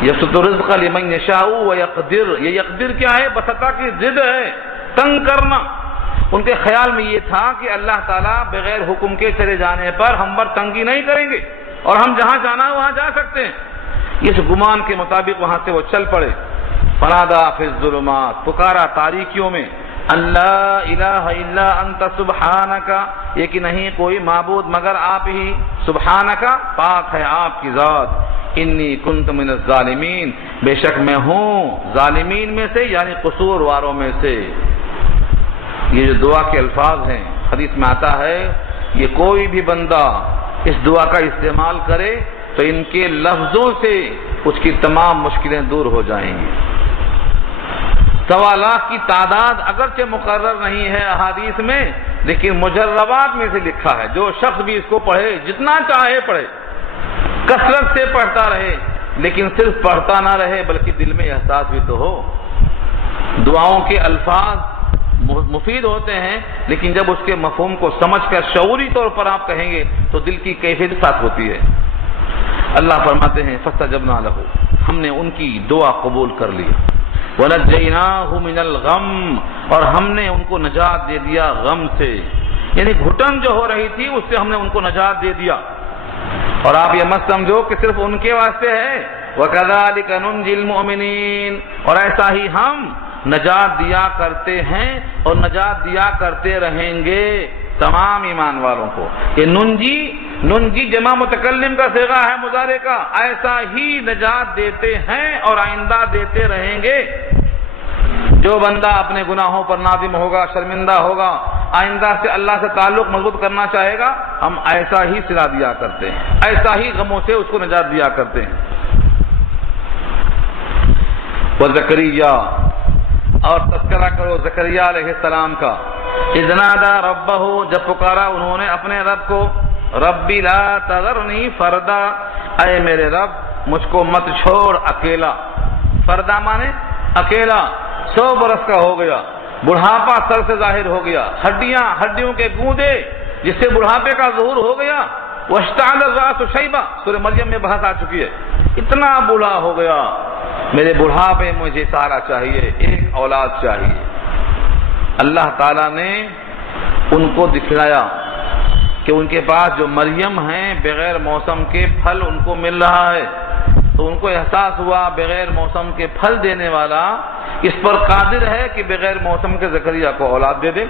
یبسط الرزق لمن یشاء ویقدر، یہ یقدر کیا ہے؟ بسطہ کی ضد ہے، تنگ کرنا. ان کے خیال میں یہ تھا کہ اللہ تعالیٰ بغیر حکم کے چلے جانے پر ہم پر تنگی نہیں کریں گے اور ہم جہاں جانا ہے وہاں جا سکتے ہیں۔ اس گمان کے مطابق وہاں سے وہ چل پڑے۔ فنادى في الظلمات، پکارا تاریکیوں میں، اللہ الہ الا انت سبحانک، یہ کہ نہیں کوئی معبود مگر آپ ہی، سبحانک پاک ہے آپ کی ذات، انی کنت من الظالمین بے شک میں ہوں ظالمین میں سے یعنی قصور واروں میں سے۔ یہ جو دعا کے الفاظ ہیں حدیث میں آتا ہے، یہ کوئی بھی بندہ اس دعا کا استعمال کرے تو ان کے لفظوں سے اس کی تمام مشکلیں دور ہو جائیں گی۔ 1.25 لاکھ کی تعداد اگرچہ مقرر نہیں ہے احادیث میں، لیکن مجربات میں سے لکھا ہے، جو شخص بھی اس کو پڑھے جتنا چاہے پڑھے، کثرت سے پڑھتا رہے، لیکن صرف پڑھتا نہ رہے بلکہ دل میں احساس بھی تو ہو۔ دعاؤں کے الفاظ مفید ہوتے ہیں، لیکن جب اس کے مفہوم کو سمجھ کر شعوری طور پر آپ کہیں گے تو دل کی کیفیت ساتھ ہوتی ہے۔ اللہ فرماتے ہیں فاستجبنا لہ، ہم نے ان کی دعا قبول کر لی، وَنَجَّيْنَاهُ مِنَ الْغَمِّ، اور ہم نے ان کو نجات دے دیا غم سے، یعنی گھٹن جو ہو رہی تھی اس سے ہم نے ان کو نجات دے دیا۔ اور آپ یہ مت سمجھو کہ صرف ان کے واسطے ہے، وَكَذَلِكَ نُنْجِي الْمُؤْمِنِينَ، اور ایسا ہی ہم نجات دیا کرتے ہیں اور نجات دیا کرتے رہیں گے تمام ایمان والوں کو۔ یہ ننجی جمع متکلم کا صیغہ ہے مضارع کا، ایسا ہی نجات دیتے ہیں اور آئندہ دیتے رہیں گے۔ جو بندہ اپنے گناہوں پر نادم ہوگا، شرمندہ ہوگا، آئندہ سے اللہ سے تعلق مضبوط کرنا چاہے گا، ہم ایسا ہی صلہ دیا کرتے ہیں، ایسا ہی غموں سے اس کو نجات دیا کرتے ہیں۔ وزکریا، اور تذکرہ کرو زکریا علیہ السلام کا، اذ نادى ربہ، جب پکارا انہوں نے اپنے رب کو، ربی لا تذرنی فردا، اے میرے رب مجھ کو مت چھوڑ اکیلا۔ فردا مانے اکیلا، 100 برس کا ہو گیا، بڑھاپا سر سے ظاہر ہو گیا، ہڈیوں کے گوندے جس سے بڑھاپے کا ظہور ہو گیا، واشتعل الرأس شیبا، سورہ مریم میں بحث آ چکی ہے، اتنا بوڑھا ہو گیا، میرے بڑھاپے مجھے سارا چاہیے، ایک اولاد چاہیے۔ اللہ تعالیٰ نے ان کو دکھلایا کہ ان کے پاس جو مریم ہیں بغیر موسم کے پھل ان کو مل رہا ہے، تو ان کو احساس ہوا بغیر موسم کے پھل دینے والا اس پر قادر ہے کہ بغیر موسم کے زکریا کو اولاد دے دے،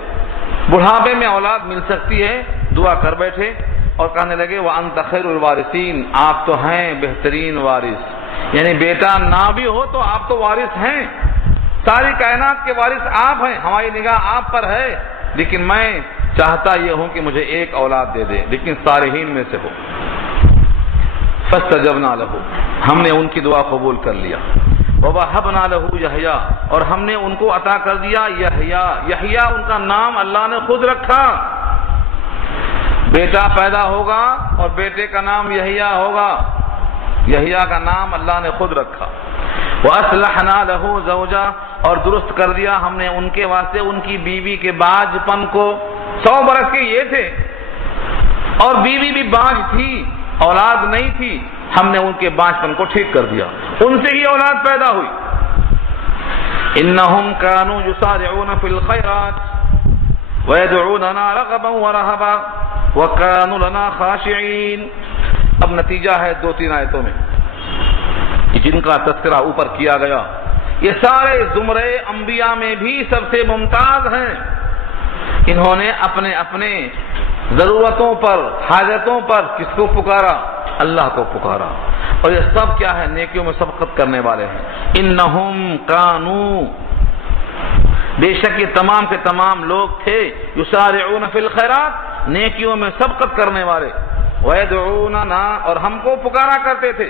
بڑھاپے میں اولاد مل سکتی ہے۔ دعا کر بیٹھے اور کہنے لگے وَأَنْتَ خَيْرُ الْوَارِثِينَ، آپ تو ہیں بہترین وارث، یعنی بیٹا نہ بھی ہو تو آپ تو وارث ہیں، ساری کائنات کے وارث آپ ہیں، ہماری نگاہ آپ پر ہے، لیکن میں چاہتا یہ ہوں کہ مجھے ایک اولاد دے دے، لیکن صالحین میں سے ہو۔ فاستجبنا لہ، ہم نے ان کی دعا قبول کر لیا۔ ووہبنا لہ یحییٰ، اور ہم نے ان کو عطا کر دیا یحییٰ۔ یحییٰ ان کا نام اللہ نے خود رکھا، بیٹا پیدا ہوگا اور بیٹے کا نام یحییٰ ہوگا، یحییٰ کا نام اللہ نے خود رکھا۔ وَأَصْلَحْنَا لَهُ زَوْجَهُ، اور درست کر دیا ہم نے ان کے واسطے ان کی بیوی کے باج پن کو، 100 برس کے یہ تھے اور بیوی بھی باج تھی، اولاد نہیں تھی، ہم نے ان کے باج پن کو ٹھیک کر دیا، ان سے ہی اولاد پیدا ہوئی۔ إِنَّهُمْ كَانُوا يُسَارِعُونَ فِي الْخَيْرَاتِ وَيَدْعُونَنَا رَغَبًا وَرَهَبًا وَكَانُوا لَنَا خَاشِعِينَ۔ اب نتیجہ ہے 2-3 آیتوں میں جن کا تذکرہ اوپر کیا گیا، یہ سارے زمرے انبیاء میں بھی سب سے ممتاز ہیں، انہوں نے اپنے اپنے ضرورتوں پر، حاجتوں پر کس کو پکارا؟ اللہ کو پکارا، اور یہ سب کیا ہے؟ نیکیوں میں سبقت کرنے والے ہیں۔ انہم کانوا، بے شک یہ تمام کے تمام لوگ تھے، یسارعون فی الخیرات، نیکیوں میں سبقت کرنے والے، ویدعوننا، اور ہم کو پکارا کرتے تھے،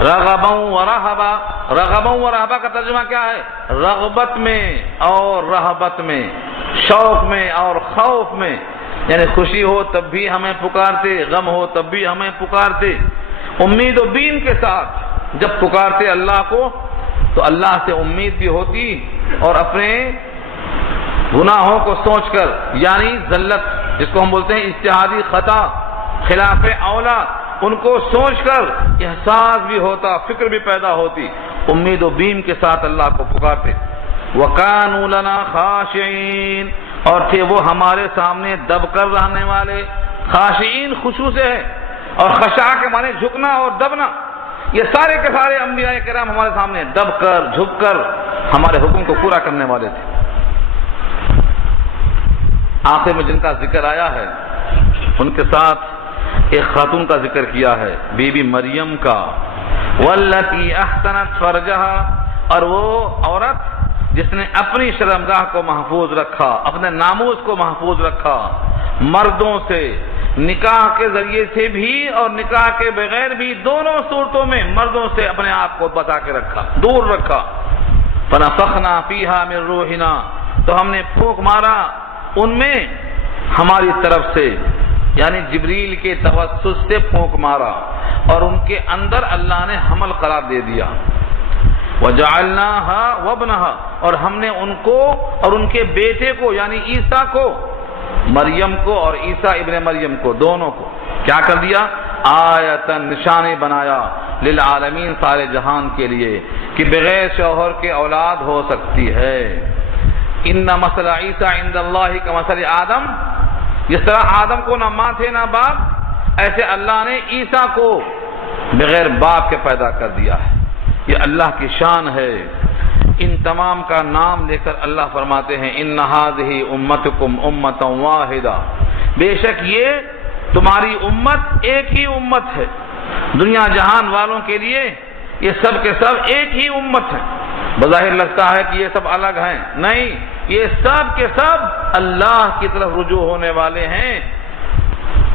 رغبا ورہبا۔ رغبا ورہبا کا ترجمہ کیا ہے؟ رغبت میں اور رہبت میں، شوق میں اور خوف میں، یعنی خوشی ہو تب بھی ہمیں پکارتے، غم ہو تب بھی ہمیں پکارتے، امید و بین کے ساتھ جب پکارتے اللہ کو تو اللہ سے امید بھی ہوتی، اور اپنے گناہوں کو سوچ کر، یعنی ذلت جس کو ہم بولتے ہیں اجتہادی خطا، خلاف اولا، ان کو سوچ کر احساس بھی ہوتا، فکر بھی پیدا ہوتی، امید و بیم کے ساتھ اللہ کو پکارتے۔ وَكَانُوا لَنَا خَاشِعِينَ، اور تھے وہ ہمارے سامنے دب کر رہنے والے. خاشعین خشوع سے ہے، اور خشاع کے معنی جھکنا اور دبنا. یہ سارے کے سارے انبیاء کرام ہمارے سامنے دب کر جھک کر ہمارے حکم کو پورا کرنے والے تھے. آخر میں جن کا ذکر آیا ہے ان کے ساتھ ایک خاتون کا ذکر کیا ہے، بی بی مریم کا. واللتی احسنت فرجہا، اور وہ عورت جس نے اپنی شرمگاہ کو محفوظ رکھا، اپنے ناموس کو محفوظ رکھا، مردوں سے، نکاح کے ذریعے سے بھی اور نکاح کے بغیر بھی، دونوں صورتوں میں مردوں سے اپنے آپ کو بچا کے رکھا، دور رکھا. فنفخنا فیہا من روحنا، تو ہم نے پھونک مارا ان میں ہماری طرف سے، یعنی جبریل کے توسط سے پھونک مارا، اور ان کے اندر اللہ نے حمل قرار دے دیا. وجعلناها وابنها، اور ہم نے ان کو اور ان کے بیٹے کو یعنی عیسیٰ کو، مریم کو اور عیسیٰ ابن مریم کو، دونوں کو کیا کر دیا؟ آیتاً، نشانے بنایا، للعالمین، سارے جہان کے لیے، کہ بغیر شوہر کے اولاد ہو سکتی ہے. ان مثل عیسیٰ عند اللہ کمثل آدم، جس طرح آدم کو نہ ماں تھے نہ باپ، ایسے اللہ نے عیسیٰ کو بغیر باپ کے پیدا کر دیا ہے. یہ اللہ کی شان ہے. ان تمام کا نام لے کر اللہ فرماتے ہیں ان ھذہ امتکم امۃ واحدہ، بے شک یہ تمہاری امت ایک ہی امت ہے. دنیا جہان والوں کے لیے یہ سب کے سب ایک ہی امت ہے. بظاہر لگتا ہے کہ یہ سب الگ ہیں، نہیں، یہ سب کے سب اللہ کی طرف رجوع ہونے والے ہیں.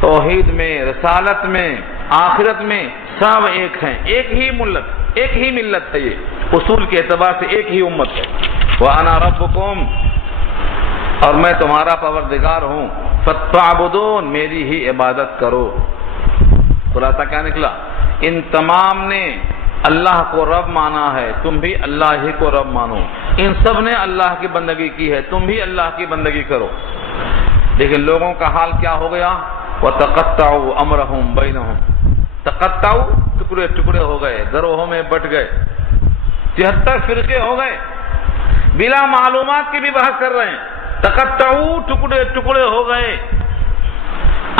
توحید میں، رسالت میں، آخرت میں سب ایک ہیں، ایک ہی ملت، ایک ہی ملت ہے. یہ اصول کے اعتبار سے ایک ہی امت ہے. وَأَنَا رَبُّكُمْ، اور میں تمہارا پروردگار ہوں. فَاتَّعْبُدُونَ، میری ہی عبادت کرو. خلاصہ کیا نکلا؟ ان تمام نے اللہ کو رب مانا ہے، تم بھی اللہ ہی کو رب مانو. ان سب نے اللہ کی بندگی کی ہے، تم بھی اللہ کی بندگی کرو. لیکن لوگوں کا حال کیا ہو گیا؟ وَتَقَطَّعُوا أَمْرَهُمْ بَيْنَهُمْ، تقطعوا، ٹکڑے ٹکڑے ہو گئے، گروہوں میں بٹ گئے، 73 فرقے ہو گئے، بلا معلومات کی بھی بحث کر رہے ہیں. تقطعوا، ٹکڑے ٹکڑے ہو گئے.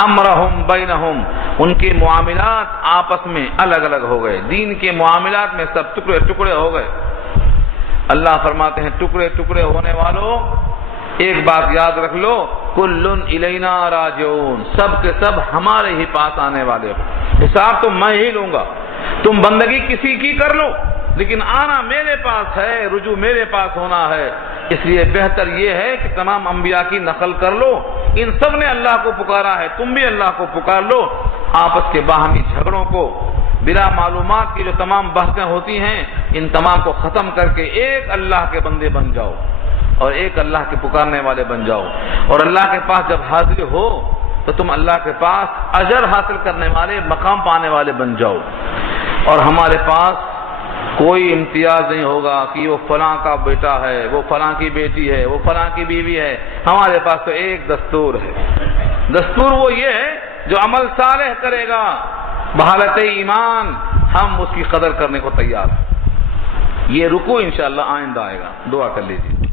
امرہم بینہم، ان کے معاملات آپس میں الگ الگ ہو گئے، دین کے معاملات میں سب ٹکڑے ٹکڑے ہو گئے. اللہ فرماتے ہیں ٹکڑے ٹکڑے ہونے والوں ایک بات یاد رکھ لو، کلن الینا راجعون، سب کے سب ہمارے ہی پاس آنے والے ہو. حساب تو میں ہی لوں گا. تم بندگی کسی کی کر لو، لیکن آنا میرے پاس ہے، رجوع میرے پاس ہونا ہے. اس لیے بہتر یہ ہے کہ تمام انبیاء کی نقل کر لو. ان سب نے اللہ کو پکارا ہے، تم بھی اللہ کو پکار لو. آپس کے باہمی جھگڑوں کو، بلا معلومات کی جو تمام بحثیں ہوتی ہیں، ان تمام کو ختم کر کے ایک اللہ کے بندے بن جاؤ اور ایک اللہ کے پکارنے والے بن جاؤ. اور اللہ کے پاس جب حاضر ہو تو تم اللہ کے پاس اجر حاصل کرنے والے، مقام پانے والے بن جاؤ. اور ہمارے پاس کوئی امتیاز نہیں ہوگا کہ وہ فلاں کا بیٹا ہے، وہ فلاں کی بیٹی ہے، وہ فلاں کی بیوی ہے. ہمارے پاس تو ایک دستور ہے. دستور وہ یہ ہے جو عمل صالح کرے گا بحالت ایمان، ہم اس کی قدر کرنے کو تیار ہیں. یہ رکوع انشاءاللہ آئندہ آئے گا. دعا کر لیجیے.